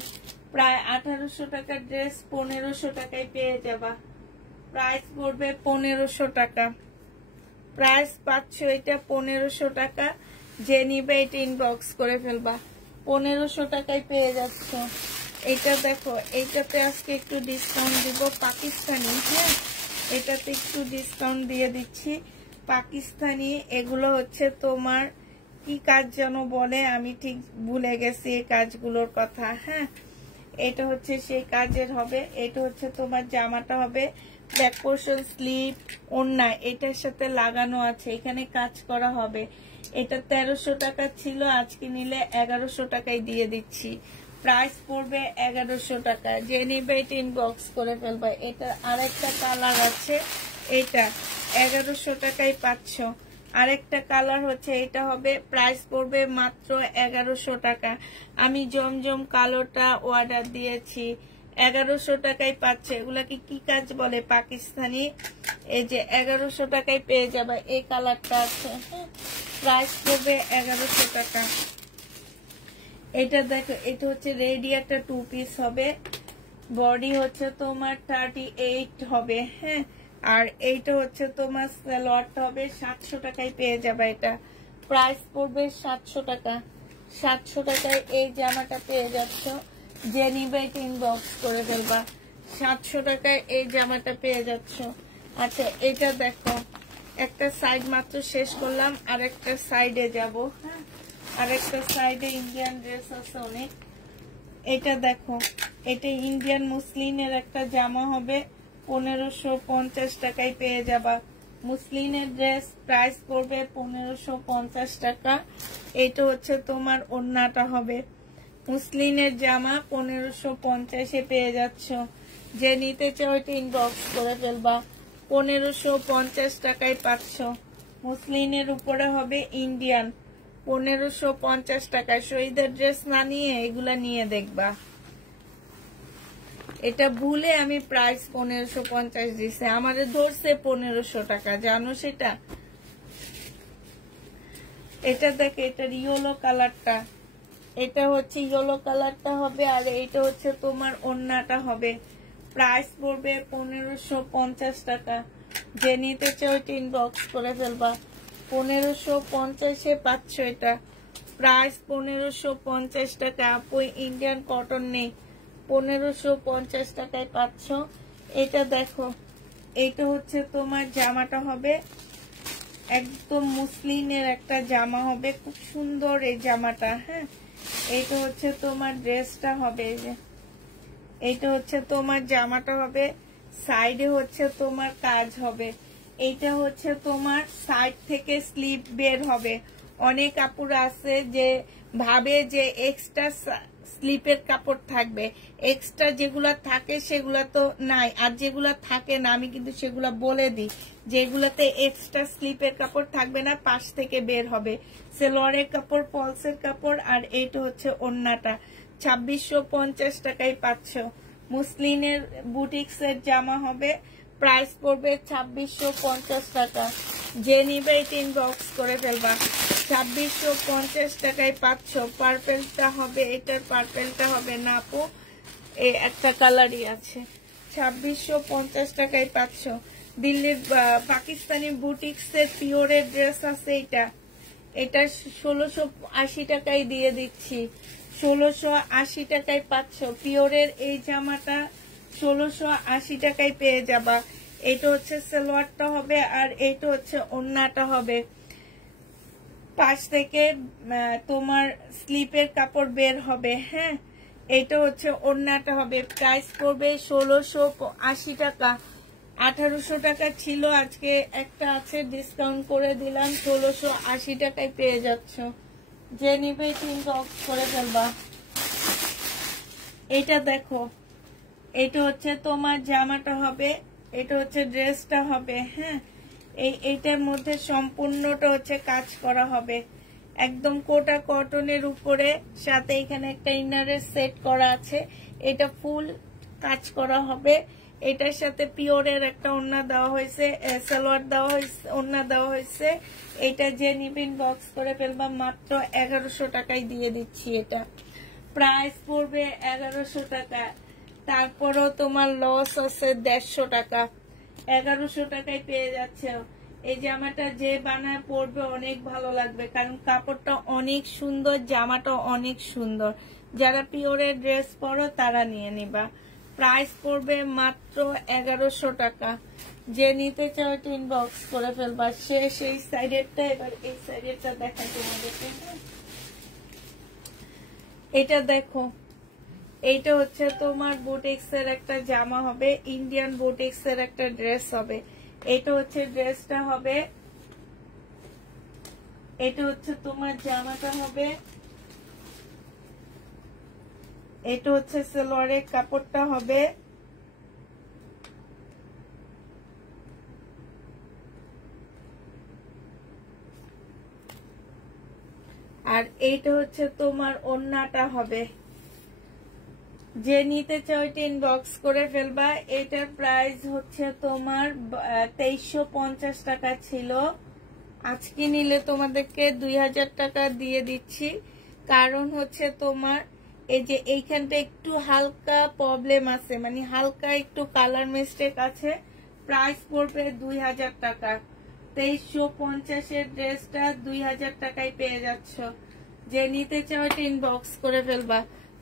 প্রায় 1800 টাকার ড্রেস 1500 টাকায় পেয়ে যাবা। প্রাইস পড়বে 1500 টাকা, প্রাইস পাচ্ছ এটা 1500 টাকা। যে নিবে এটা ইনবক্স করে ফেলবা, 1500 টাকায় পেয়ে যাচ্ছ। এটা দেখো, এইটাতে আজকে একটু ডিসকাউন্ট দিব, পাকিস্তানি। হ্যাঁ, এটাতে একটু ডিসকাউন্ট দিয়ে দিচ্ছি, পাকিস্তানি। এগুলো হচ্ছে তোমার কি কাজ যেন বলে, আমি ঠিক ভুলে গেছি এই কাজগুলোর কথা। হ্যাঁ, এটা হচ্ছে সেই কাজের হবে। এটা হচ্ছে তোমার জামাটা হবে ব্যাক পোর্শন, স্লিভ, ওড়না এটার সাথে লাগানো আছে, এখানে কাজ করা হবে। এটা 1300 টাকা ছিল, আজকে নিলে 1100 টাকায় দিয়ে দিচ্ছি। প্রাইস পড়বে 1100 টাকা। যে নিবে এটা ইনবক্স করে ফেলবে। এটা আরেকটা কালার আছে, এটা 1100 টাকায় পাচ্ছ। আরেকটা কালার হচ্ছে এটা হবে, প্রাইস পড়বে মাত্র 1100 টাকা। আমি জমজম কালোটা অর্ডার দিয়েছি, 1100 টাকায় পাচ্ছে। এগুলাকে কি কাজ বলে, পাকিস্তানি। এই যে 1100 টাকায় পেয়ে যাবে। এই কালারটা আছে, প্রাইস পড়বে 1100 টাকা। এটা দেখো, এটা হচ্ছে রেডি একটা 2 পিস হবে, বডি হচ্ছে তোমার 38 হবে। হ্যাঁ, আর এইটা হচ্ছে তোমার সালোয়ারটা হবে 700 টাকায় পেয়ে যাবে। এটা প্রাইস পড়বে 700 টাকা। 700 টাকায় এই জামাটা পেয়ে যাচ্ছ। যে নিবে এটা ইনবক্স করে ফেলবা। 700 টাকায় এই জামাটা পেয়ে যাচ্ছ। আচ্ছা, এটা দেখো, একটা সাইড মাত্র শেষ করলাম, আর একটা সাইডে যাব। হ্যাঁ, আর একটা সাইডে ইন্ডিয়ান ড্রেস আছে অনেক। এটা দেখো, এটা ইন্ডিয়ান মুসলিনের একটা জামা হবে, 1550 টাকায় পেয়ে যাবা। মুসলিনের ড্রেস, প্রাইস পড়বে 1550 টাকা। এটা হচ্ছে তোমার ওড়নাটা হবে, মুসলিনের জামা 1550-এ পেয়ে যাচ্ছ। যে নিতে চাও এটা ইনবক্স করে ফেলবা। 1550 টাকায় পাচ্ছ। মুসলিনের উপরে হবে ইন্ডিয়ান, 1550 টাকায়। শহীদের ড্রেস না নিয়ে এগুলা নিয়ে দেখবা। এটা ভুলে আমি প্রাইস 1550 দিছে, আমাদের ধরছে 1500 টাকা, জানো সেটা। এটা দেখে, এটার ইয়েলো কালারটা, এটা হচ্ছে ইয়েলো কালারটা হবে, আর এটা হচ্ছে তোমার ওড়নাটা হবে। প্রাইস পড়বে 1550 টাকা। যে নিতে চাও এটা ইনবক্স করে ফেলবা। 1550-এ পাচ্ছ এটা। প্রাইস 1550 টাকা। আপু ইন্ডিয়ান কটন নেই, 1550 টাকায় পাচ্ছ। এটা দেখো, এটা হচ্ছে তোমার জামাটা হবে একদম মুসলিনের একটা জামা হবে, খুব সুন্দর এই জামাটা। হ্যাঁ, এইটা হচ্ছে তোমার ড্রেসটা হবে, এইটা হচ্ছে তোমার জামাটা হবে, সাইডে হচ্ছে তোমার কাজ হবে। এইটা হচ্ছে তোমার সাইড থেকে স্লিপ বের হবে। অনেক কাপড় আছে যে ভাবে যে এক্সট্রা স্লিপের কাপড় থাকবে, এক্সট্রা যেগুলা থাকে সেগুলা তো নাই, আর যেগুলা থাকে না আমি কিন্তু সেগুলা বলে দিই, যেগুলাতে এক্সট্রা স্লিপের কাপড় থাকবে না, পাশ থেকে বের হবে। সেলোয়ারের কাপড়, পলসের কাপড়, আর এইটা হচ্ছে ওড়নাটা। 2650 টাকায় পাচ্ছ। মুসলিনের বুটিক্সের জামা হবে, প্রাইস পড়বে 2650 টাকা। যে নিবে এটা ইনবক্স করে ফেলবা। 2650 টাকায় পাচ্ছ। পার্পেলটা হবে, এটার পার্পেলটা হবে না আপু, এই একটা কালারই আছে। 2650 টাকায় পাচ্ছ। দিল্লির পাকিস্তানি বুটিক্সের পিওরের ড্রেস আছে, এটা 1680 টাকায় দিয়ে দিচ্ছি। 1680 টাকায় পাচ্ছ। পিওরের এই জামাটা 1680 টাকায় পেয়ে যাবা। এটা হচ্ছে সালোয়ারটা হবে, আর এটা হচ্ছে ওড়নাটা হবে। পাশ থেকে তোমার স্লিপের কাপড় বের হবে। হ্যাঁ, এটা হচ্ছে ওড়নাটা হবে। প্রাইস পড়বে 1680 টাকা। 1800 টাকা ছিল, আজকে একটা আছে ডিসকাউন্ট করে দিলাম, 1680 টাকায় পেয়ে যাচ্ছ। যে নিবে ইনবক্স করে ফেলবা। এটা দেখো, এটা হচ্ছে তোমার জামাটা হবে, এটা হচ্ছে ড্রেসটা হবে। হ্যাঁ, এইটার মধ্যে সম্পূর্ণটা হচ্ছে কাজ করা হবে, একদম কোটা কটনের উপরে, সাথে এখানে একটা ইনারের সেট করা আছে, এটা ফুল কাজ করা হবে। এটার সাথে পিওরের একটা ওড়না দেওয়া হয়েছে, সালোয়ার দেওয়া হয়েছে, ওড়না দেওয়া হয়েছে। এটা যে নিবেন বক্স করে ফেলবা, মাত্র 1100 টাকায় দিয়ে দিচ্ছি। এটা প্রাইস পড়বে 1100 টাকা। তারপরও তোমার লস আছে 150 টাকা। 1100 টাকায় পেয়ে যাচ্ছে। এই জামাটা যে বানায় পরবে অনেক ভালো লাগবে, কারণ কাপড়টা অনেক সুন্দর, জামাটা অনেক সুন্দর। যারা পিওরের ড্রেস পরো তারা নিয়ে নিবা। প্রাইস পড়বে মাত্র 1100 টাকা। যে নিতে চাও ইনবক্স করে ফেলবা। সেই সাইডেরটা, এবার এই সাইডেরটা দেখা তোমাদেরকে। এটা দেখো, এইটা হচ্ছে তোমার বুটিক্স এর একটা জামা হবে, ইন্ডিয়ান বুটিক্স এর একটা ড্রেস হবে। এটা হচ্ছে ড্রেসটা হবে, এটা হচ্ছে তোমার জামাটা হবে, এটা হচ্ছে সালোয়ারের কাপড়টা হবে। আর এইটা হচ্ছে তোমার ওড়নাটা হবে। যে নিতে চাও ইনবক্স করে ফেলবা। এটার প্রাইস হচ্ছে তোমার 2350 টাকা ছিল, আজকে নিলে তোমাদেরকে 2000 টাকা দিয়ে দিচ্ছি। কারণ হচ্ছে তোমার এই যে এইখানটা একটু হালকা প্রবলেম আছে, মানে হালকা একটু কালার মিস্টেক আছে। প্রাইস পড়বে 2000 টাকা। 2350 এর ড্রেসটা 2000 টাকায় পেয়ে যাচ্ছ। যে নিতে চাও ইনবক্স করে ফেলবা।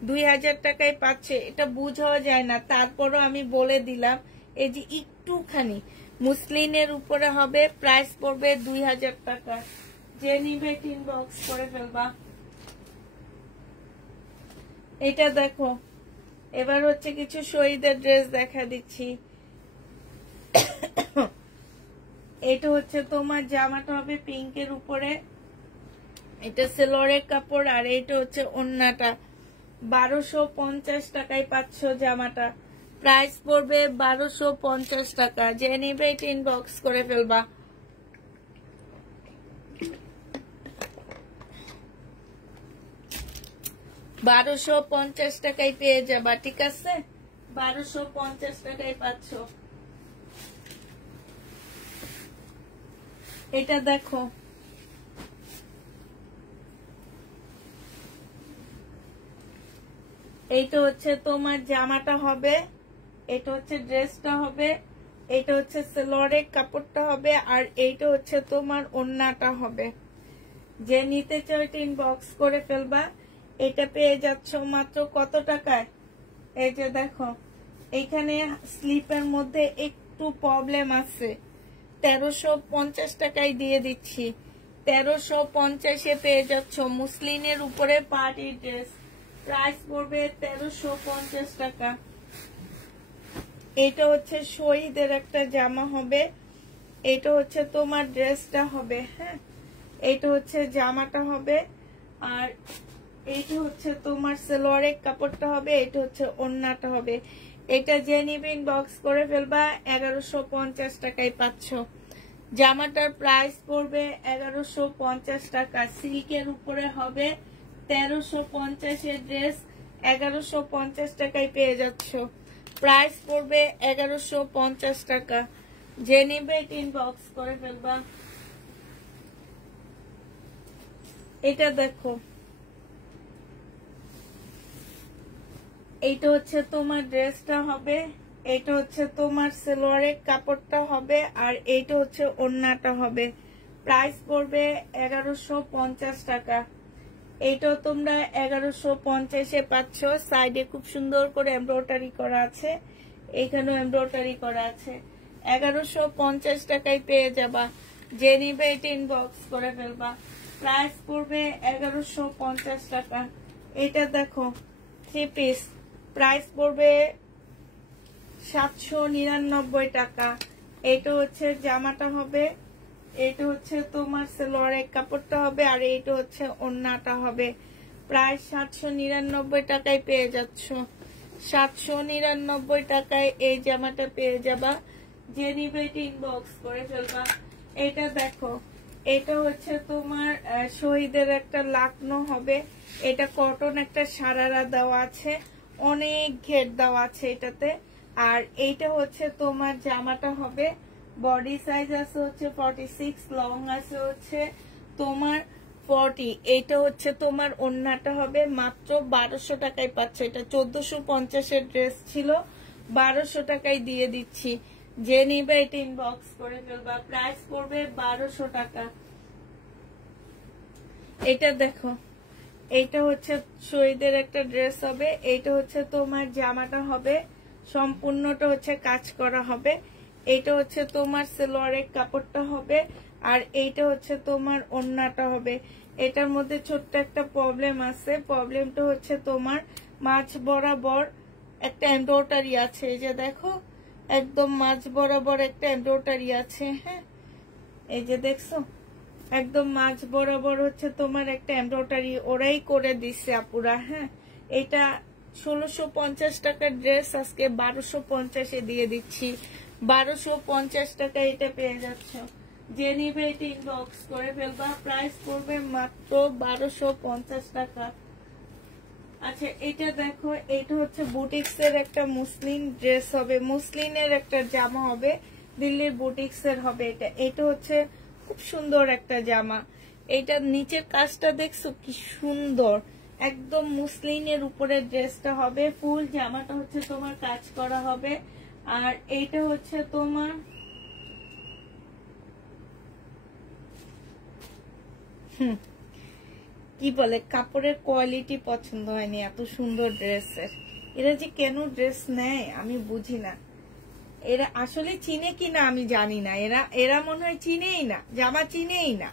2000 টাকায় পাচ্ছে, এটা বুঝাও যায় না, তারপরও আমি বলে দিলাম। এই যে একটুখানি মুসলিনের উপরে হবে, প্রাইস পড়বে 2000 টাকা। যে নিবে ইনবক্স করে ফেলবা। এটা দেখো, এবার হচ্ছে কিছু শহীদের ড্রেস দেখা দিচ্ছি। এটা হচ্ছে তোমার জামাটা হবে পিঙ্কের উপরে, এটা সেলোয়ারের কাপড়, আর এটা হচ্ছে ওড়নাটা। 1250 টাকায় পাচ্ছ জামাটা। প্রাইস পড়বে 1250 টাকা। যে নিবে ইনবক্স করে ফেলবা। $1250 টাকায় পেয়ে যাবা, ঠিক আছে? 1250 টাকায় পাচ্ছ। এটা দেখো, এইটা হচ্ছে তোমার জামাটা হবে, এটা হচ্ছে ড্রেসটা হবে, এটা হচ্ছে সালোয়ারের কাপড়টা হবে, আর এইটা হচ্ছে তোমার ওড়নাটা হবে। যে নিতে চাও ইনবক্স করে ফেলবা। এটা পেয়ে যাচ্ছ মাত্র কত টাকায়? এই যে দেখো, এইখানে স্লিপের মধ্যে একটু প্রবলেম আছে, 1350 টাকায় দিয়ে দিচ্ছি। 1350-এ পেয়ে যাচ্ছ মুসলিনের উপরে পার্টি ড্রেস। প্রাইস পড়বে 1350 টাকা। এটা হচ্ছে শহীদের একটা জামা হবে, এটা হচ্ছে তোমার ড্রেসটা হবে। হ্যাঁ, এটা হচ্ছে জামাটা হবে, আর এইটা হচ্ছে তোমার সালোয়ারের কাপড়টা হবে, এটা হচ্ছে ওড়নাটা হবে। এটা যে নিবে ইনবক্স করে ফেলবা। 1150 টাকায় পাচ্ছ। জামাটার প্রাইস পড়বে 1150 টাকা। সিল্কের উপরে হবে, 1350 এর ড্রেস 1150 টাকায় পেয়ে যাচ্ছ। প্রাইস পড়বে 1150 টাকা। যে নিবে ইনবক্স করে ফেলবা। এটা দেখো, এইটা হচ্ছে তোমার ড্রেসটা হবে, এটা হচ্ছে তোমার সালোয়ারের কাপড়টা হবে, আর এইটা হচ্ছে ওড়নাটা হবে। প্রাইস পড়বে 1150 টাকা। এইটাও তোমরা 1150-এ পাচ্ছ। সাইডে খুব সুন্দর করে এমব্রয়ডারি করা আছে, এখানেও এমব্রয়ডারি করা আছে। 1150 টাকায় পেয়ে যাবা। যে নিবে এটা ইনবক্স করে ফেলবা। প্রাইস পড়বে 1150 টাকা। এটা দেখো 3 পিস, প্রাইস পড়বে 799 টাকা। এটা হচ্ছে জামাটা হবে, এটা হচ্ছে তোমার সালোয়ারের কাপড়টা হবে, আর এটা হচ্ছে ওড়নাটা হবে। প্রায় 799 টাকায় পেয়ে যাচ্ছ। 799 টাকায় এই জামাটা পেয়ে যাবা। যে নিবে এটা ইনবক্স করে ফেলবা। এটা দেখো, এটা হচ্ছে তোমার শহীদের একটা লাকনো হবে। এটা কটন একটা সারারা দেওয়া আছে, অনেক ঘের দেওয়া আছে এটাতে। আর এইটা হচ্ছে তোমার জামাটা হবে, বডি সাইজ আছে হচ্ছে 46, লং আছে হচ্ছে তোমার 40। এইটা হচ্ছে তোমার ওড়নাটা হবে। মাত্র 1200 টাকায় পাচ্ছ। এটা 1450 ড্রেস ছিল, 1200 টাকায় দিয়ে দিচ্ছি। যে নিবে এটা ইনবক্স করে ফেলবা। প্রাইস পড়বে 1200 টাকা। এটা দেখো, এইটা হচ্ছে শহীদের একটা ড্রেস হবে। এইটা হচ্ছে তোমার জামাটা হবে, সম্পূর্ণটা হচ্ছে কাজ করা হবে। এইটা হচ্ছে তোমার সালোয়ারের কাপড়টা হবে, আর এইটা হচ্ছে তোমার ওড়নাটা হবে। এটার মধ্যে ছোট্ট একটা প্রবলেম আছে। প্রবলেমটা হচ্ছে তোমার মাঝ বরাবর একটা এমব্রয়ডারি আছে। এই যে দেখো, একদম মাঝ বরাবর একটা এমব্রয়ডারি আছে। হ্যাঁ, এই যে দেখছো, একদম মাঝ বরাবর হচ্ছে তোমার একটা এমব্রয়ডারি ওরাই করে দিচ্ছে আপুরা। হ্যাঁ, এটা 1650 টাকার ড্রেস আজকে 1250-এ দিয়ে দিচ্ছি। 1250 টাকা এটা পেয়ে যাচ্ছ। যে নিবে এটা ইনবক্স করে ফেলবা। প্রাইস পড়বে মাত্র 1250 টাকা। আচ্ছা, এটা দেখো, এটা হচ্ছে বুটিক্স এর একটা মুসলিম ড্রেস হবে, মুসলিনের একটা জামা হবে, দিল্লির বুটিক্স এর হবে। এটা হচ্ছে খুব সুন্দর একটা জামা। এইটার নিচের কাজটা দেখছো কি সুন্দর, একদম মুসলিনের উপরে ড্রেসটা হবে। ফুল জামাটা হচ্ছে তোমার কাজ করা হবে। আর এইটা হচ্ছে তোমার কি বলে, কাপড়ের কোয়ালিটি পছন্দ হয়নি এত সুন্দর ড্রেসের। এরা যে কেন ড্রেস নেয় আমি বুঝি না। এরা আসলে চিনে কিনা আমি জানি না। এরা মনে হয় চিনেই না, জামা চিনেই না।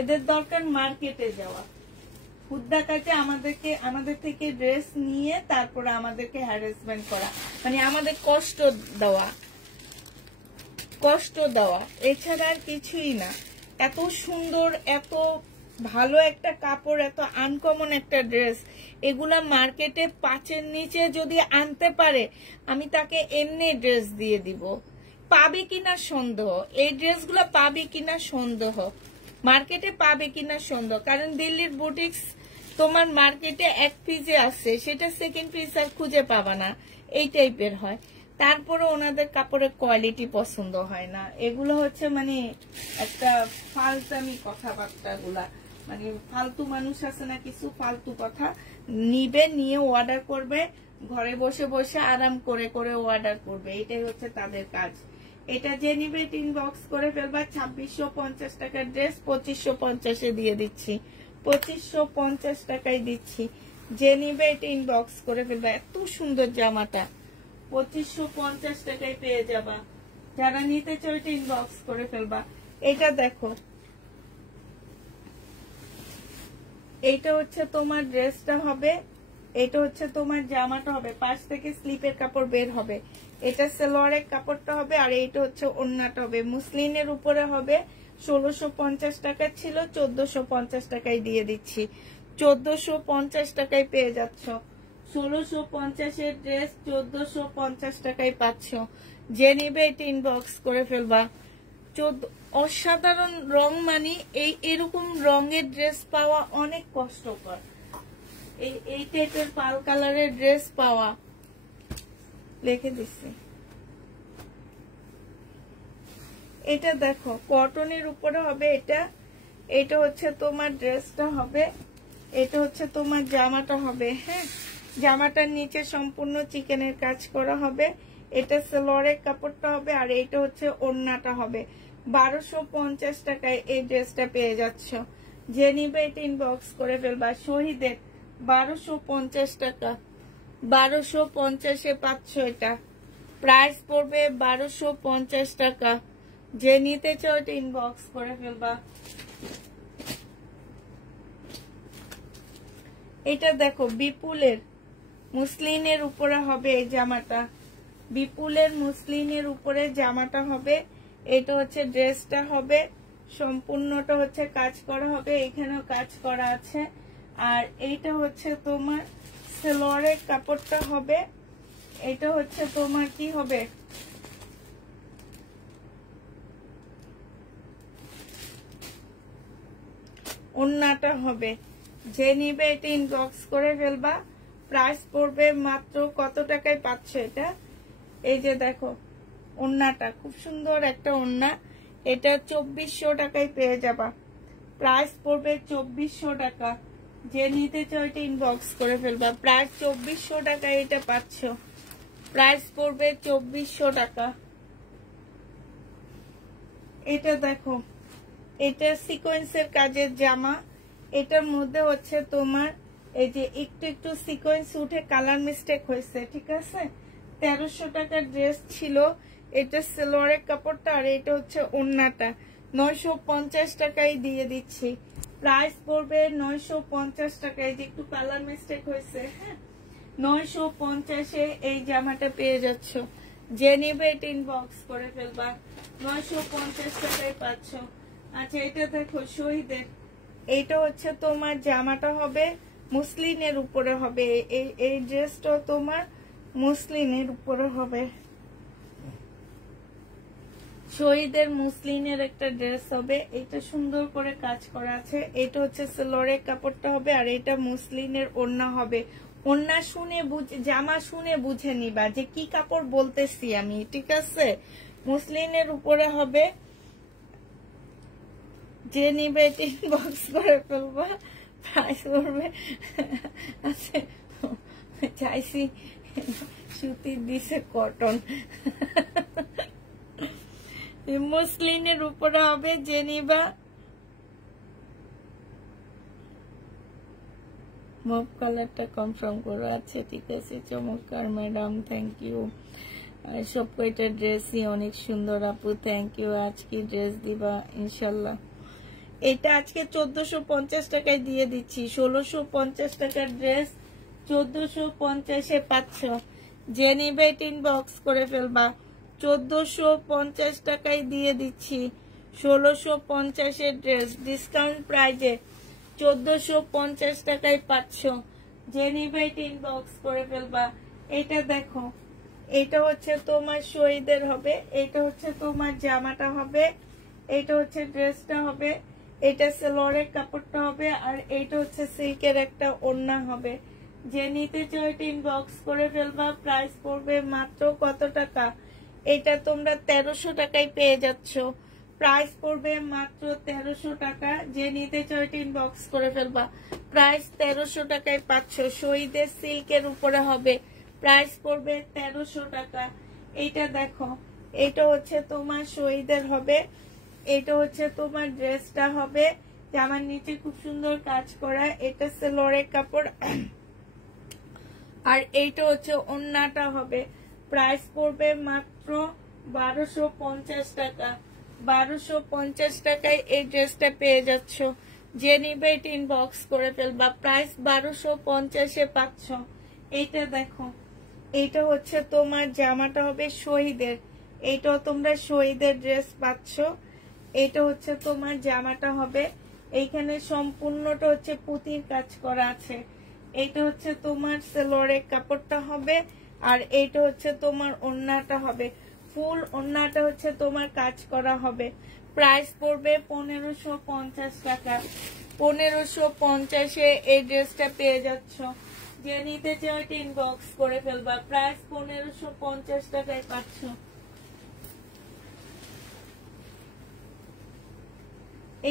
এদের দরকার মার্কেটে যাওয়া, হুদ্দা কাটে আমাদের থেকে ড্রেস নিয়ে তারপরে আমাদেরকে হ্যারাসমেন্ট করা, মানে আমাদের কষ্ট দেওয়া, এছাড়া আর কিছুই না। এত সুন্দর, এত ভালো একটা কাপড়, এত আনকমন একটা ড্রেস, এগুলা মার্কেটে 5-এর নিচে যদি আনতে পারে আমি তাকে এমনি ড্রেস দিয়ে দিব। পাবে কিনা সন্দেহ, এই ড্রেসগুলা পাবে কিনা সন্দেহ, মার্কেটে পাবে কিনা সন্দেহ। কারণ দিল্লির বুটিক্স তোমার মার্কেটে এক পিসে আছে, সেটা সেকেন্ড পিস আর খুঁজে পাবা না, এই টাইপের হয়। তারপরে ওনাদের কাপড়ের কোয়ালিটি পছন্দ হয় না। এগুলো হচ্ছে মানে একটা ফালতামি কথাবার্তা গুলা, মানে ফালতু মানুষ আছে না, কিছু ফালতু কথা নিবে, নিয়ে অর্ডার করবে, ঘরে বসে বসে আরাম করে করে অর্ডার করবে, এটাই হচ্ছে তাদের কাজ। এটা যে নিবে ইনবক্স করে ফেলবা। 2650 টাকার ড্রেস 2550-এ দিয়ে দিচ্ছি, 2550 টাকায় দিচ্ছি। যে নিবে এটা ইনবক্স করে ফেলবা। এত সুন্দর জামাটা 2550 টাকায় পেয়ে যাবা। যারা নিতে চাও এটা ইনবক্স করে ফেলবা। এটা দেখো, এইটা হচ্ছে তোমার ড্রেসটা হবে, এটা হচ্ছে তোমার জামাটা হবে, পাশ থেকে স্লিপের কাপড় বের হবে। এটা সালোয়ারের কাপড়টা হবে, আর এইটা হচ্ছে ওড়নাটা হবে, মুসলিনের উপরে হবে। 1650 টাকা ছিল, 1450 টাকায় দিয়ে দিচ্ছি। 1450 টাকায় পেয়ে যাচ্ছ। 1650-এর ড্রেস 1450 টাকায় পাচ্ছ। যে নিবে এটা ইনবক্স করে ফেলবা। অসাধারণ রং, মানে এরকম রঙের ড্রেস পাওয়া অনেক কষ্টকর। এই টাইপের পাল কালারের ড্রেস পাওয়া, লিখে দিচ্ছি। এটা দেখো, কটনের উপরে হবে। এটা হচ্ছে তোমার ড্রেসটা হবে, এটা হচ্ছে তোমার জামাটা হবে। হ্যাঁ, জামাটার নিচে সম্পূর্ণ চিকেনের কাজ করা হবে। এটা সালোয়ারের কাপড়টা হবে, আর এইটা হচ্ছে ওড়নাটা হবে। 1250 টাকায় এই ড্রেসটা পেয়ে যাচ্ছ। যে নিবে এটা ইনবক্স করে ফেলবা। শহীদের 1250 টাকা, 1250-এ পাচ্ছ এটা। প্রাইস পড়বে 1250 টাকা। যে নিতে চাও ইনবক্স করে ফেলবা। এটা দেখো বিপুলের মুসলিনের উপরে হবে এই জামাটা, বিপুলের মুসলিনের উপরে জামাটা হবে। এটা হচ্ছে ড্রেসটা হবে, সম্পূর্ণটা হচ্ছে কাজ করা হবে, এখানেও কাজ করা আছে। আর এইটা হচ্ছে তোমার সালোয়ারের কাপড়টা হবে। এটা হচ্ছে তোমার কি হবে, ওন্নাটা হবে। যে নিবে এটা ইনবক্স করে ফেলবা। প্রাইস পড়বে মাত্র কত টাকায় পাচ্ছ এটা, এই যে দেখো ওন্নাটা খুব সুন্দর একটা ওন্না, এটা 2400 টাকায় পেয়ে যাবা। প্রাইস পড়বে 2400 টাকা। যে নিতে চাও এটা ইনবক্স করে ফেলবা। প্রাইস 2400 টাকায় এটা পাচ্ছ। প্রাইস পড়বে 2400 টাকা। এটা দেখো, এটা সিকোয়েন্সের কাজের জামা। এটার মধ্যে হচ্ছে তোমার এই যে একটু একটু সিকোয়েন্স উঠে কালার মিস্টেক হয়েছে, ঠিক আছে। 1300 টাকার ড্রেস ছিল। এটা সালোয়ারের কাপড়টা, আর এটা হচ্ছে ওড়নাটা। 950 টাকায় দিয়ে দিচ্ছি। প্রাইস পড়বে 950 টাকায়। যে একটু কালার মিস্টেক হয়েছে, হ্যাঁ, 950-এ এই জামাটা পেয়ে যাচ্ছ। যে নিবে এটা ইনবক্স করে ফেলবা। 950 টাকায় পাচ্ছ। আচ্ছা, এটা দেখো শহীদের, এইটা হচ্ছে তোমার জামাটা হবে মুসলিনের উপরে হবে। এই ড্রেসটা তোমার মুসলিনের উপরে হবে, শহীদের মুসলিনের একটা ড্রেস হবে। এটা সুন্দর করে কাজ করা আছে। এটা হচ্ছে সালোয়ারের কাপড়টা হবে, আর এটা মুসলিনের ওড়না হবে। ওড়না শুনে জামা শুনে বুঝে নিবা যে কি কাপড় বলতেছি আমি, ঠিক আছে। মুসলিনের উপরে হবে। যে নিবে ইনবক্স করে ফেলবা। প্রাইস পড়বে, আচ্ছা চাইছি সুতির দিছে কটন। মুসলিনের উপরে হবে। যে নিবা মব কালারটা কনফার্ম করা আছে, ঠিক আছে। চমৎকার ম্যাডাম, থ্যাংক ইউ। সব কয়টা ড্রেসই অনেক সুন্দর আপু, থ্যাংক ইউ। আজকে ড্রেস দিবা ইনশাল্লাহ। এটা আজকে 1450 টাকায় দিয়ে দিচ্ছি। 1650 টাকার ড্রেস 1450-এ পাচ্ছ। যে নিবে এটা ইনবক্স করে ফেলবা। 1450 টাকায় দিয়ে দিচ্ছি। 1650-এর ড্রেস ডিসকাউন্ট প্রাইজে 1450 টাকায় পাচ্ছ। যে নিবে এটা ইনবক্স করে ফেলবা। এটা দেখো, এটা হচ্ছে তোমার শহীদের হবে। এটা হচ্ছে তোমার জামাটা হবে। এটা হচ্ছে ড্রেসটা হবে। এটা সালোয়ারের কাপড়টা হবে, আর এইটা হচ্ছে সিল্কের একটা ওড়না হবে। যে নিতে চাও এটা ইনবক্স করে ফেলবা। প্রাইস পড়বে মাত্র কত টাকা, এটা তোমরা 1300 টাকায় পেয়ে যাচ্ছ। প্রাইস পড়বে মাত্র 1300 টাকা। যে নিতে চাও এটা ইনবক্স করে ফেলবা। প্রাইস 1300 টাকায় পাচ্ছ। শহীদের সিল্কের উপরে হবে। প্রাইস পড়বে 1300 টাকা। এইটা দেখো, এটা হচ্ছে তোমার শহীদের হবে। এটা হচ্ছে তোমার ড্রেসটা হবে। জামার নিচে খুব সুন্দর কাজ করা। এটা সালোয়ারের কাপড়, আর এইটা হচ্ছে ওড়নাটা হবে। প্রাইস পড়বে মাত্র 1250 টাকা। 1250 টাকায় এই ড্রেসটা পেয়ে যাচ্ছ। যে নিবে এটা ইনবক্স করে ফেলবা। প্রাইস 1250-এ পাচ্ছ। এইটা দেখো, এইটা হচ্ছে তোমার জামাটা হবে শহীদের। এইটাও তোমরা শহীদের ড্রেস পাচ্ছ। এটা হচ্ছে তোমার জামাটা হবে। এইখানে সম্পূর্ণটা হচ্ছে পুঁতির কাজ করা আছে। এটা হচ্ছে তোমার সালোয়ারের কাপড়টা হবে, আর এইটা হচ্ছে তোমার ওড়নাটা হবে। ফুল ওড়নাটা হচ্ছে তোমার কাজ করা হবে। প্রাইস পড়বে 1550 টাকা। 1550-এ এই ড্রেসটা পেয়ে যাচ্ছ। যে নিতে চাও এটা ইনবক্স করে ফেলবা। প্রাইস 1550 টাকায় পাচ্ছ।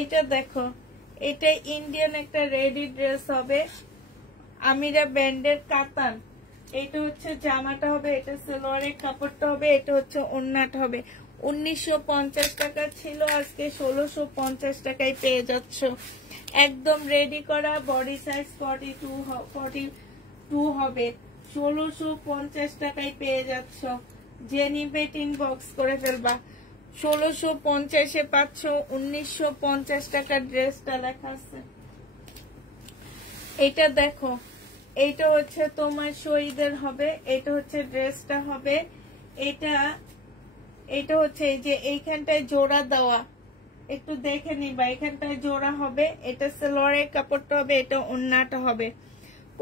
এটা দেখো, এটা ইন্ডিয়ান একটা রেডি ড্রেস হবে, আমিরা ব্র্যান্ডের কাতান। এটা হচ্ছে জামাটা হবে। এটা সালোয়ারের কাপড়টা হবে। এটা হচ্ছে ওড়নাটা হবে। 1950 টাকা ছিল, আজকে 1650 টাকায় পেয়ে যাচ্ছ। একদম রেডি করা, বডি সাইজ 42 হবে। 1650 টাকায় পেয়ে যাচ্ছ। যে নিবে ইনবক্স করে ফেলবা। 1650-এ পাচ্ছ 1950 টাকার ড্রেসটা লেখা আছে। এটা দেখো, এইটা হচ্ছে তোমার শহীদের হবে, এটা হচ্ছে ড্রেসটা হবে। এটা হচ্ছে এই যে এইখানটায় জোড়া দেওয়া, একটু দেখে নিবা, এখানটায় জোড়া হবে। এটা সালোয়ারের কাপড়টা হবে, এটা ওড়নাটা হবে।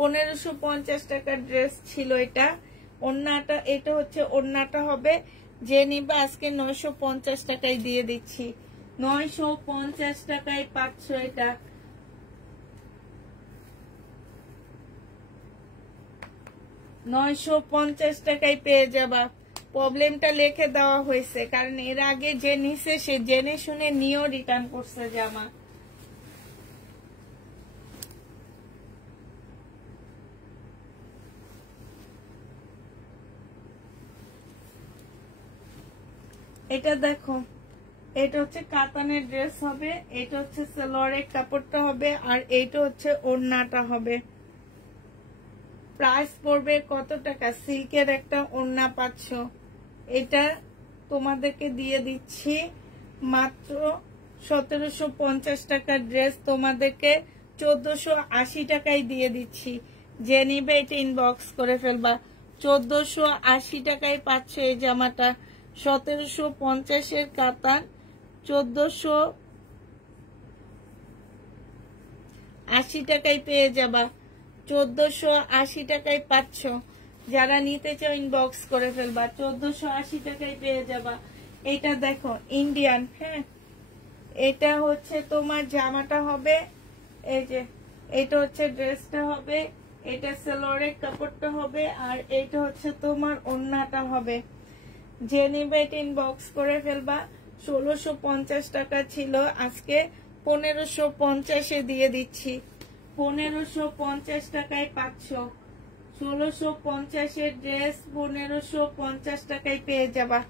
1550 টাকার ড্রেস ছিল এটা, ওড়নাটা, এটা হচ্ছে ওড়নাটা হবে। যে নিবা আজকে 950 টাকায় দিয়ে দিচ্ছি। 950 টাকায় পাচ্ছ এটা। 950 টাকায় পেয়ে যাবা। প্রবলেমটা লিখে দেওয়া হয়েছে, কারণ এর আগে যে নিছে সে জেনে শুনে নিয়েও রিটার্ন করছে জামা। এটা দেখো, এটা হচ্ছে কাতানের ড্রেস হবে, এটা হচ্ছে সালোয়ারের কাপড়টা হবে, আর এইটা হচ্ছে ওড়নাটা হবে। প্রাইস পড়বে কত টাকা? সিল্কের একটা ওড়না পাচ্ছ, এটা তোমাদেরকে দিয়ে দিচ্ছি মাত্র 1750 টাকার ড্রেস তোমাদেরকে 1480 টাকায় দিয়ে দিচ্ছি। যে নিবে এটা ইনবক্স করে ফেলবা। 1480 টাকায় পাচ্ছ এই জামাটা। 1750-এর কাতান 1480 টাকায় পেয়ে যাবা। 1480 টাকায় পাচ্ছ। যারা নিতে চাও ইনবক্স করে ফেলবা। 1480 টাকায় পেয়ে যাবা। এটা দেখো ইন্ডিয়ান, হ্যাঁ, এটা হচ্ছে তোমার জামাটা হবে, এই যে এটা হচ্ছে ড্রেসটা হবে, এটা সালোয়ারের কাপড়টা হবে, আর এটা হচ্ছে তোমার ওড়নাটা হবে। যে নিবে এটা ইনবক্স করে ফেলবা। 1650 টাকা ছিল, আজকে 1550-এ দিয়ে দিচ্ছি। 1550 টাকায় পাচ্ছ। 1650-এর ড্রেস 1550 টাকায় পেয়ে যাবা।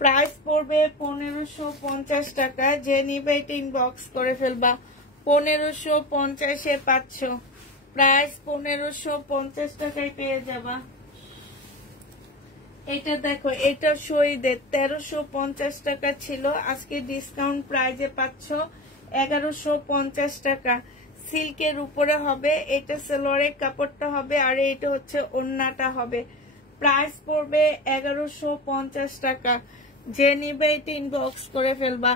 প্রাইস পড়বে 1550 টাকা। যে নিবে এটা ইনবক্স করে ফেলবা। 1550-এ পাচ্ছ। প্রাইস 1550 টাকায় পেয়ে যাবা। এটা দেখো, এটা শহীদের 1350 টাকা ছিল, আজকে ডিসকাউন্ট প্রাইজে পাচ্ছ 1150 টাকা। সিল্কের উপরে হবে, এটা সালোয়ারের কাপড়টা হবে, আর এটা হচ্ছে ওড়নাটা হবে। প্রাইস পড়বে 1150 টাকা। যে নিবে এটা ইনবক্স করে ফেলবা।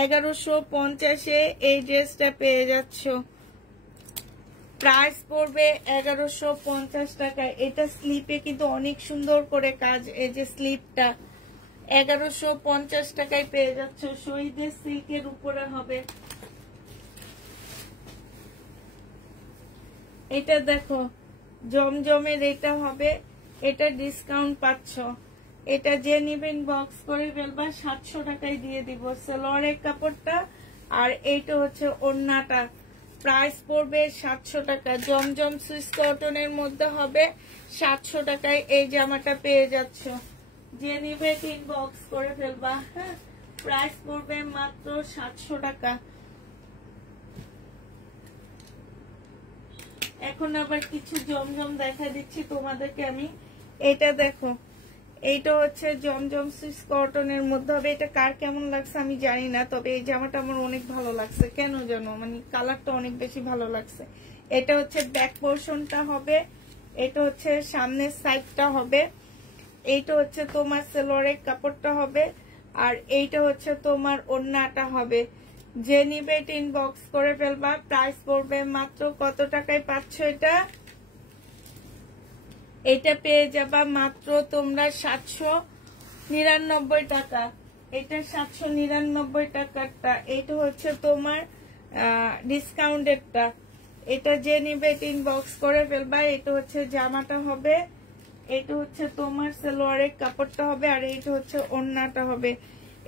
1150-এ এই ড্রেসটা পেয়ে যাচ্ছ। প্রাইস পড়বে 1150 টাকা। এটা স্লিপে কিন্তু অনেক সুন্দর করে কাজ, এই যে স্লিপটা 1150 টাকায় পেয়ে যাচ্ছ। শহীদের সিল্কের উপরে হবে। এটা দেখো জমজমের, এটা হবে, এটা ডিসকাউন্ট পাচ্ছ। এটা যে নিবেন বক্স করে ফেলবা, 700 টাকায় দিয়ে দিব। সালোয়ারের কাপড়টা, আর এইটা হচ্ছে ওড়নাটা। প্রাইস পড়বে 700 টাকা। জমজম সুইস কটনের মধ্যে হবে, 700 টাকায় এই জামাটা পেয়ে যাচ্ছ। যে নিবে ইনবক্স করে ফেলবা। হ্যাঁ, প্রাইস পড়বে মাত্র 700 টাকা। এখন আবার কিছু জমজম দেখা দিচ্ছি তোমাদেরকে আমি। এটা দেখো, এইটা হচ্ছে জমজম সুইস কটনের মধ্যে হবে। এটা কার কেমন লাগছে আমি জানি না, তবে এই জামাটা আমার অনেক ভালো লাগছে, কেন জানো, মানে কালারটা অনেক বেশি ভালো লাগছে। এটা হচ্ছে ব্যাক পোর্শনটা হবে, এটা হচ্ছে সামনের সাইডটা হবে, এইটা হচ্ছে তোমার সালোয়ারের কাপড়টা হবে, আর এইটা হচ্ছে তোমার ওড়নাটা হবে। যে নিবে এটা ইনবক্স করে ফেলবা। প্রাইস পড়বে মাত্র কত টাকায় পাচ্ছ এটা? এটা পেয়ে যাবা মাত্র তোমরা 799 টাকা। এটা 799 টাকারটা। এটা হচ্ছে তোমার ডিসকাউন্টেরটা। এটা যে নিবে এটা ইনবক্স করে ফেলবা। এটা হচ্ছে জামাটা হবে, এটা হচ্ছে তোমার সালোয়ারের কাপড়টা হবে, আর এইটা হচ্ছে ওড়নাটা হবে।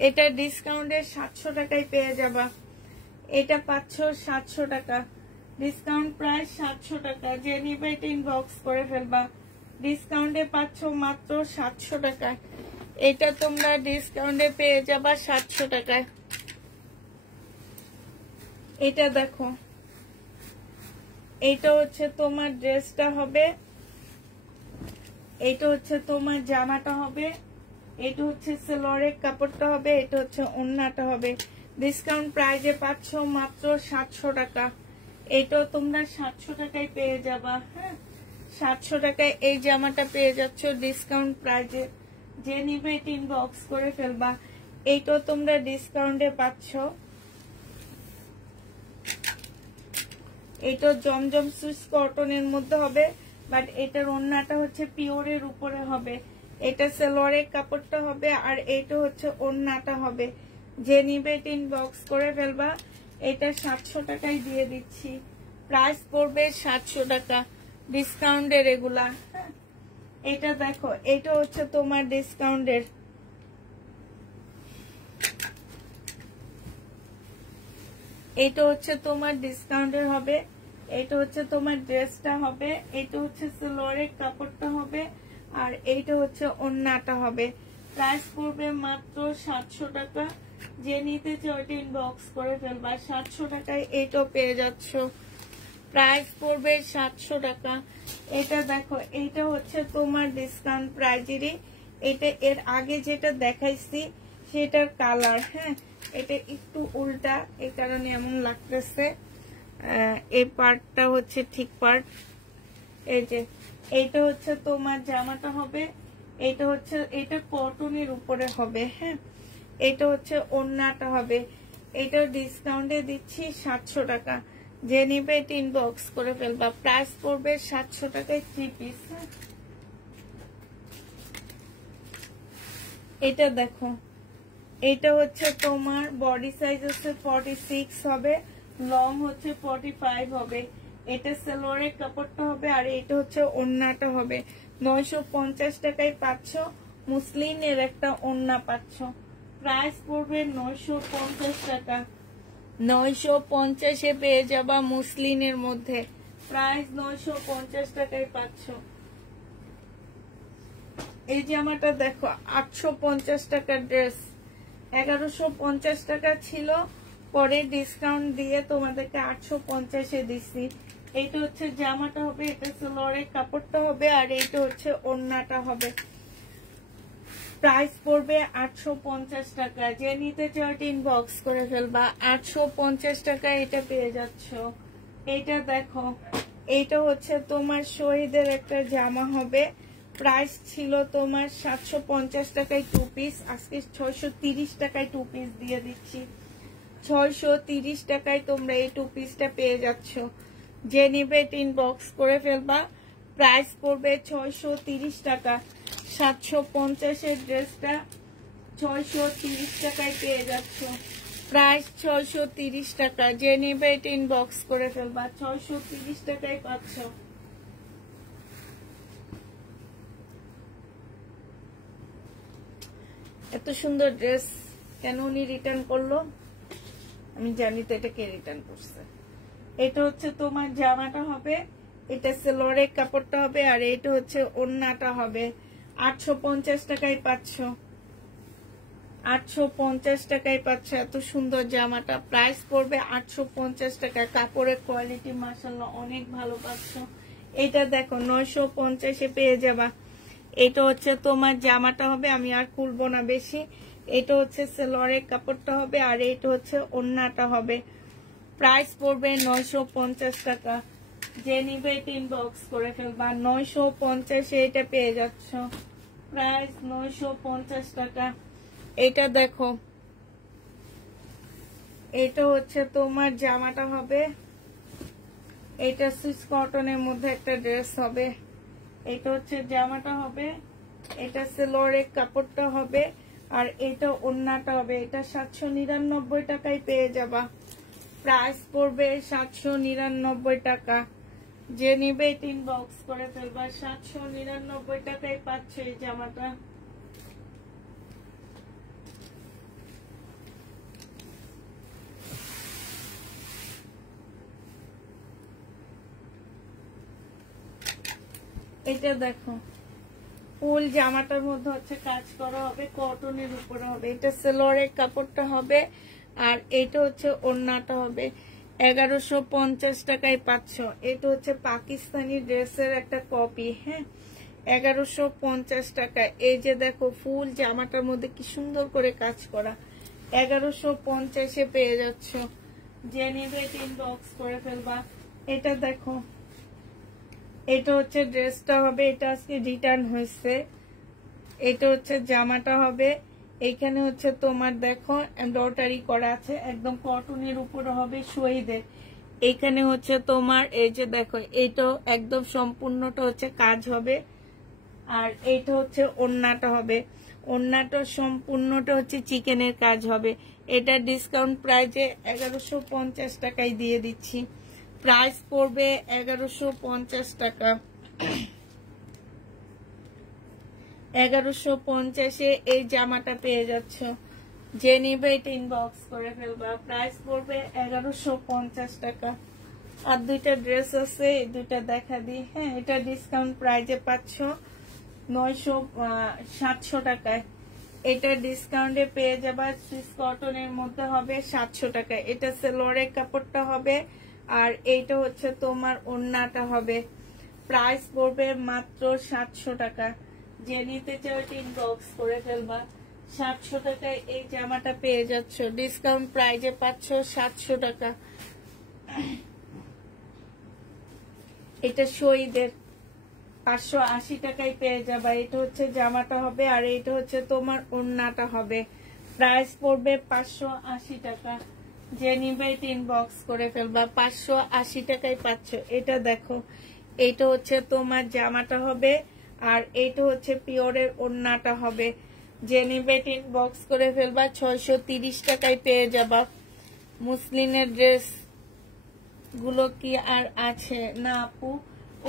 এটা ডিসকাউন্টে 700 টাকায় পেয়ে যাবা। এটা পাচ্ছ 700 টাকা। ডিসকাউন্ট প্রাইস 700 টাকা। যে নিবে এটা ইনবক্স করে ফেলবা। ডিসকাউন্টে পাচ্ছ মাত্র 700 টাকা। এটা তোমরা ডিসকাউন্টে পেয়ে যাবা 700 টাকায়। এটা দেখো, এটা হচ্ছে তোমার ড্রেসটা হবে, এটা হচ্ছে তোমার জামাটা হবে, এটা হচ্ছে সেলোয়ারের কাপড়টা হবে, এটা হচ্ছে ওড়নাটা হবে। ডিসকাউন্ট প্রাইজে পাচ্ছ মাত্র 700 টাকা। এটাও তোমরা 700 টাকায় পেয়ে যাবা। হ্যাঁ, 700 টাকায় এই জামাটা পেয়ে যাচ্ছ ডিসকাউন্ট প্রাইজে। যে নিবে ইনবক্স করে ফেলবা। এইটাও তোমরা ডিসকাউন্টে পাচ্ছ। এটা জমজম সুইস কটনের মধ্যে হবে, বাট এটার ওড়নাটা হচ্ছে পিওরের উপরে হবে। এটা সালোয়ারের কাপড়টা হবে, আর এটা হচ্ছে ওড়নাটা হবে। যে নিবে ইনবক্স করে ফেলবা। এটা 700 টাকায় দিয়ে দিচ্ছি। প্রাইস পড়বে 700 টাকা ডিসকাউন্টের রেগুলার। এটা দেখো, এটা হচ্ছে তোমার ডিসকাউন্টের। এটা হচ্ছে তোমার ডিসকাউন্টের হবে। এটা হচ্ছে তোমার ড্রেসটা হবে। এটা হচ্ছে সালোয়ারের কাপড়টা হবে, আর এইটা হচ্ছে ওড়নাটা হবে। প্রাইস পড়বে মাত্র 700 টাকা। যে নিতে চাও ইনবক্স করে ফেলবা। 700 টাকায় এটাও পেয়ে যাচ্ছ। প্রাইস পড়বে 700 টাকা। এটা দেখো, এটা হচ্ছে তোমার ডিসকাউন্ট প্রাইজেরই। এটা এর আগে যেটা দেখাইছি সেটার কালার। হ্যাঁ, এটা একটু উল্টা, এই কারণে এমন লাগতেছে। এই পার্টটা হচ্ছে ঠিক পার্ট। এই যে এইটা হচ্ছে তোমার জামাটা হবে। এটা হচ্ছে, এটা কটনের উপরে হবে। হ্যাঁ, এটা হচ্ছে ওড়নাটা হবে। এটা ডিসকাউন্টে দিচ্ছি 700 টাকা। যে নিবে এটা ইনবক্স করে ফেলবা। প্রাইস পড়বে 700 টাকায় 3 পিস। এটা দেখো, এটা হচ্ছে তোমার বডি সাইজ হচ্ছে 46 হবে, লং হচ্ছে 45 হবে। এটা সালোয়ারের কাপড়টা হবে, আর এটা হচ্ছে ওড়নাটা হবে। 950 টাকায় পাচ্ছ। মুসলিনের একটা ওড়না পাচ্ছ। প্রাইস পড়বে 950 টাকা। 950-এ পেয়ে যাবা মুসলিনের মধ্যে। প্রাইস 950 টাকায় পাচ্ছ। এই জামাটা দেখো, 850 টাকার ড্রেস। 1150 টাকা ছিল, পরে ডিসকাউন্ট দিয়ে তোমাদেরকে 850-এ দিচ্ছি। এইটা হচ্ছে জামাটা হবে, এটা সালোয়ারের কাপড়টা হবে, আর এইটা হচ্ছে ওড়নাটা হবে। প্রাইস পড়বে 850 টাকা। যে নিতে চাও ইনবক্স করে ফেলবা। 850 টাকা এটা পেয়ে যাচ্ছ। এইটা দেখো, এইটা হচ্ছে তোমার শহীদের একটা জামা হবে। প্রাইস ছিল তোমার 750 টাকায় 2 পিস। আজকে 630 টাকায় 2 পিস দিয়ে দিচ্ছি। 630 টাকায় তোমরা এই 2 পিসটা পেয়ে যাচ্ছ। যে নিবে ইনবক্স করে ফেলবা। প্রাইস পড়বে 630 টাকা। 750-এর ড্রেসটা 630 টাকায় পেয়ে যাচ্ছ। প্রাইস 630 টাকা। যে নিবে ইনবক্স করে ফেলবা। 630 টাকায় পাচ্ছ। এত সুন্দর ড্রেস কেন উনি রিটার্ন করলো আমি জানি তো। এটা কে রিটার্ন করছে? এটা হচ্ছে তোমার জামাটা হবে, এটা সালোয়ারের কাপড়টা হবে, আর এটা হচ্ছে ওড়নাটা হবে। 850 টাকায় পাচ্ছ। 850 টাকায় পাচ্ছ এত সুন্দর জামাটা। প্রাইস পড়বে 850 টাকা। কাপড়ের কোয়ালিটি মাশাআল্লাহ অনেক ভালো পাচ্ছ। এটা দেখো, 950-এ পেয়ে যাবা। এটা হচ্ছে তোমার জামাটা হবে, আমি আর খুলবো না বেশি। এটা হচ্ছে সালোয়ারের কাপড়টা হবে, আর এটা হচ্ছে ওড়নাটা হবে। প্রাইস পড়বে 950 টাকা। যে নিবে ইনবক্স করে ফেলবা। 950-এ এটা পেয়ে যাচ্ছ। প্রাইস 950 টাকা। এটা দেখো, এটা হচ্ছে তোমার জামাটা হবে। এটা সুইস কটনের মধ্যে একটা ড্রেস হবে। এটা হচ্ছে জামাটা হবে, এটা সালোয়ারের কাপড়টা হবে, আর এটা ওড়নাটা হবে। এটা 799 টাকায় পেয়ে যাবা। প্রাইস পড়বে 799 টাকা। যে নিবে ইনবক্স করে ফেলবা। 799 টাকায় পাচ্ছ এই জামাটা। এটা দেখো, ফুল জামাটার মধ্যে হচ্ছে কাজ করা হবে, কটনের উপরে হবে। এটা সালোয়ারের কাপড়টা হবে, আর এটা হচ্ছে ওড়নাটা হবে। 1150 টাকায় পাচ্ছ। এটা হচ্ছে পাকিস্তানি ড্রেসের একটা কপি। হ্যাঁ, 1150 টাকা। এই যে দেখো ফুল জামাটার মধ্যে কি সুন্দর করে কাজ করা, 1150-এ পেয়ে যাচ্ছ। যে নিবে ইনবক্স করে ফেলবা। এটা দেখো, এটা হচ্ছে ড্রেসটা হবে, এটা আজকে রিটার্ন হয়েছে। এটা হচ্ছে জামাটা হবে, এইখানে হচ্ছে তোমার দেখো এমব্রয়ডারি করা আছে, একদম কটনের উপরে হবে শহীদের। এইখানে হচ্ছে তোমার এই যে দেখো, এইটাও একদম সম্পূর্ণটা হচ্ছে কাজ হবে। আর এইটা হচ্ছে ওড়নাটা হবে, ওড়নাটা সম্পূর্ণটা হচ্ছে চিকেনের কাজ হবে। এটা ডিসকাউন্ট প্রাইজে 1150 টাকায় দিয়ে দিচ্ছি। প্রাইস পড়বে 1150 টাকা। 1150-এ এই জামাটা পেয়ে যাচ্ছ। যে নিবে এটা ইনবক্স করে ফেলবা। প্রাইস পড়বে 1150 টাকা। আর দুইটা ড্রেস আছে, এই দুইটা দেখা দিই। হ্যাঁ, এটা ডিসকাউন্ট প্রাইজে পাচ্ছ 700 টাকায়। এটা ডিসকাউন্টে পেয়ে যাবা, সুইস কটনের মধ্যে হবে 700 টাকায়। এটা সেলোয়ারের কাপড়টা হবে, আর এইটা হচ্ছে তোমার ওড়নাটা হবে। প্রাইস পড়বে মাত্র 700 টাকা। যে নিতে চাও ইনবক্স করে ফেলবা। 700 টাকায় এই জামাটা পেয়ে যাচ্ছ, ডিসকাউন্ট প্রাইজে পাচ্ছ 700 টাকা। এটা শহীদের 580 টাকায় পেয়ে যাবা। এটা হচ্ছে জামাটা হবে, আর এটা হচ্ছে তোমার ওড়নাটা হবে। প্রাইস পড়বে 580 টাকা। যে নিবে ইনবক্স করে ফেলবা। 580 টাকায় পাচ্ছ। এটা দেখো, এইটা হচ্ছে তোমার জামাটা হবে, আর এইটা হচ্ছে পিওরের ওড়নাটা হবে। যে নিবে ইনবক্স করে ফেলবা। 630 টাকায় পেয়ে যাবা। মুসলিনের ড্রেস গুলো কি আর আছে না আপু?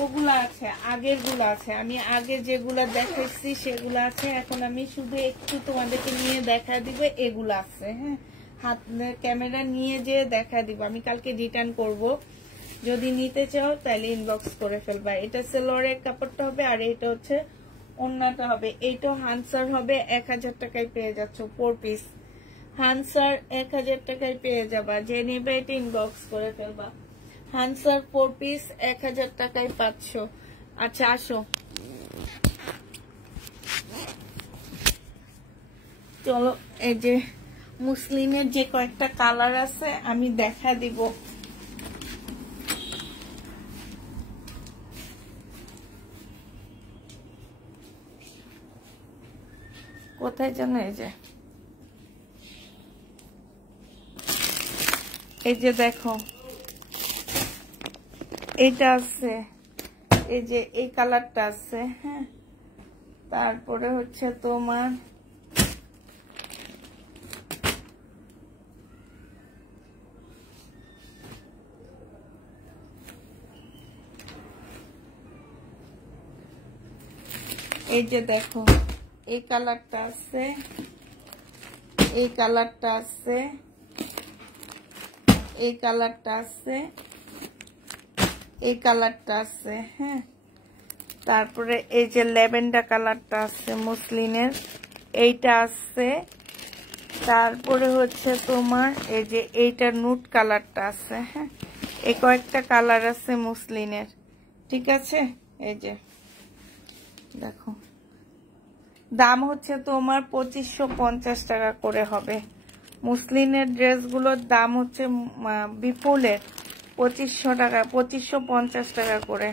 ওগুলা আছে, আগের গুলো আছে। আমি আগে যেগুলা দেখাইছি সেগুলো আছে। এখন আমি শুধু একটু তোমাদেরকে নিয়ে দেখা দিব, এগুলো আছে। হ্যাঁ, হাত ক্যামেরা নিয়ে যে দেখা দিব। আমি কালকে রিটার্ন করব। যদি নিতে চাও তাহলে ইনবক্স করে ফেলবা। এটা সেলোয়ারের কাপড়টা হবে, আর এটা হচ্ছে ওড়নাটা হবে। এইটা হানসার হবে, 1000 টাকায় পেয়ে যাচ্ছ 4 পিস। হানসার 1000 টাকায় পেয়ে যাবা। যে নিবে এটা ইনবক্স করে ফেলবা। হানসার 4 পিস 1000 টাকায় পাচ্ছ। আচ্ছা আসো, চলো। এই যে মুসলিমের যে কয়েকটা কালার আছে আমি দেখা দিব। কোথায় যেন, এই যে দেখো, এইটা আছে, এই যে এই কালারটা আছে। হ্যাঁ, তারপরে হচ্ছে তোমার এই যে দেখো, এই কালারটা আছে, এই কালারটা আছে, এই কালারটা আছে, এই কালারটা আছে। হ্যাঁ, তারপরে এই যে ল্যাভেন্ডার কালারটা আছে মুসলিনের, এইটা আছে। তারপরে হচ্ছে তোমার এই যে এইটা নুট কালারটা আছে। হ্যাঁ, এই কয়েকটা কালার আছে মুসলিনের। ঠিক আছে, এই যে দেখো, দাম হচ্ছে তোমার 2550 টাকা করে হবে। মুসলিনের ড্রেসগুলোর দাম হচ্ছে বিপুলের 2500 টাকা, 2550 টাকা করে।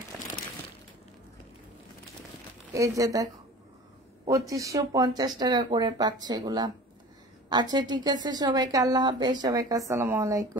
এই যে দেখো, 2550 টাকা করে পাচ্ছে এগুলা। আচ্ছা ঠিক আছে, সবাইকে আল্লাহ হাফেজ, সবাইকে আসসালামু আলাইকুম।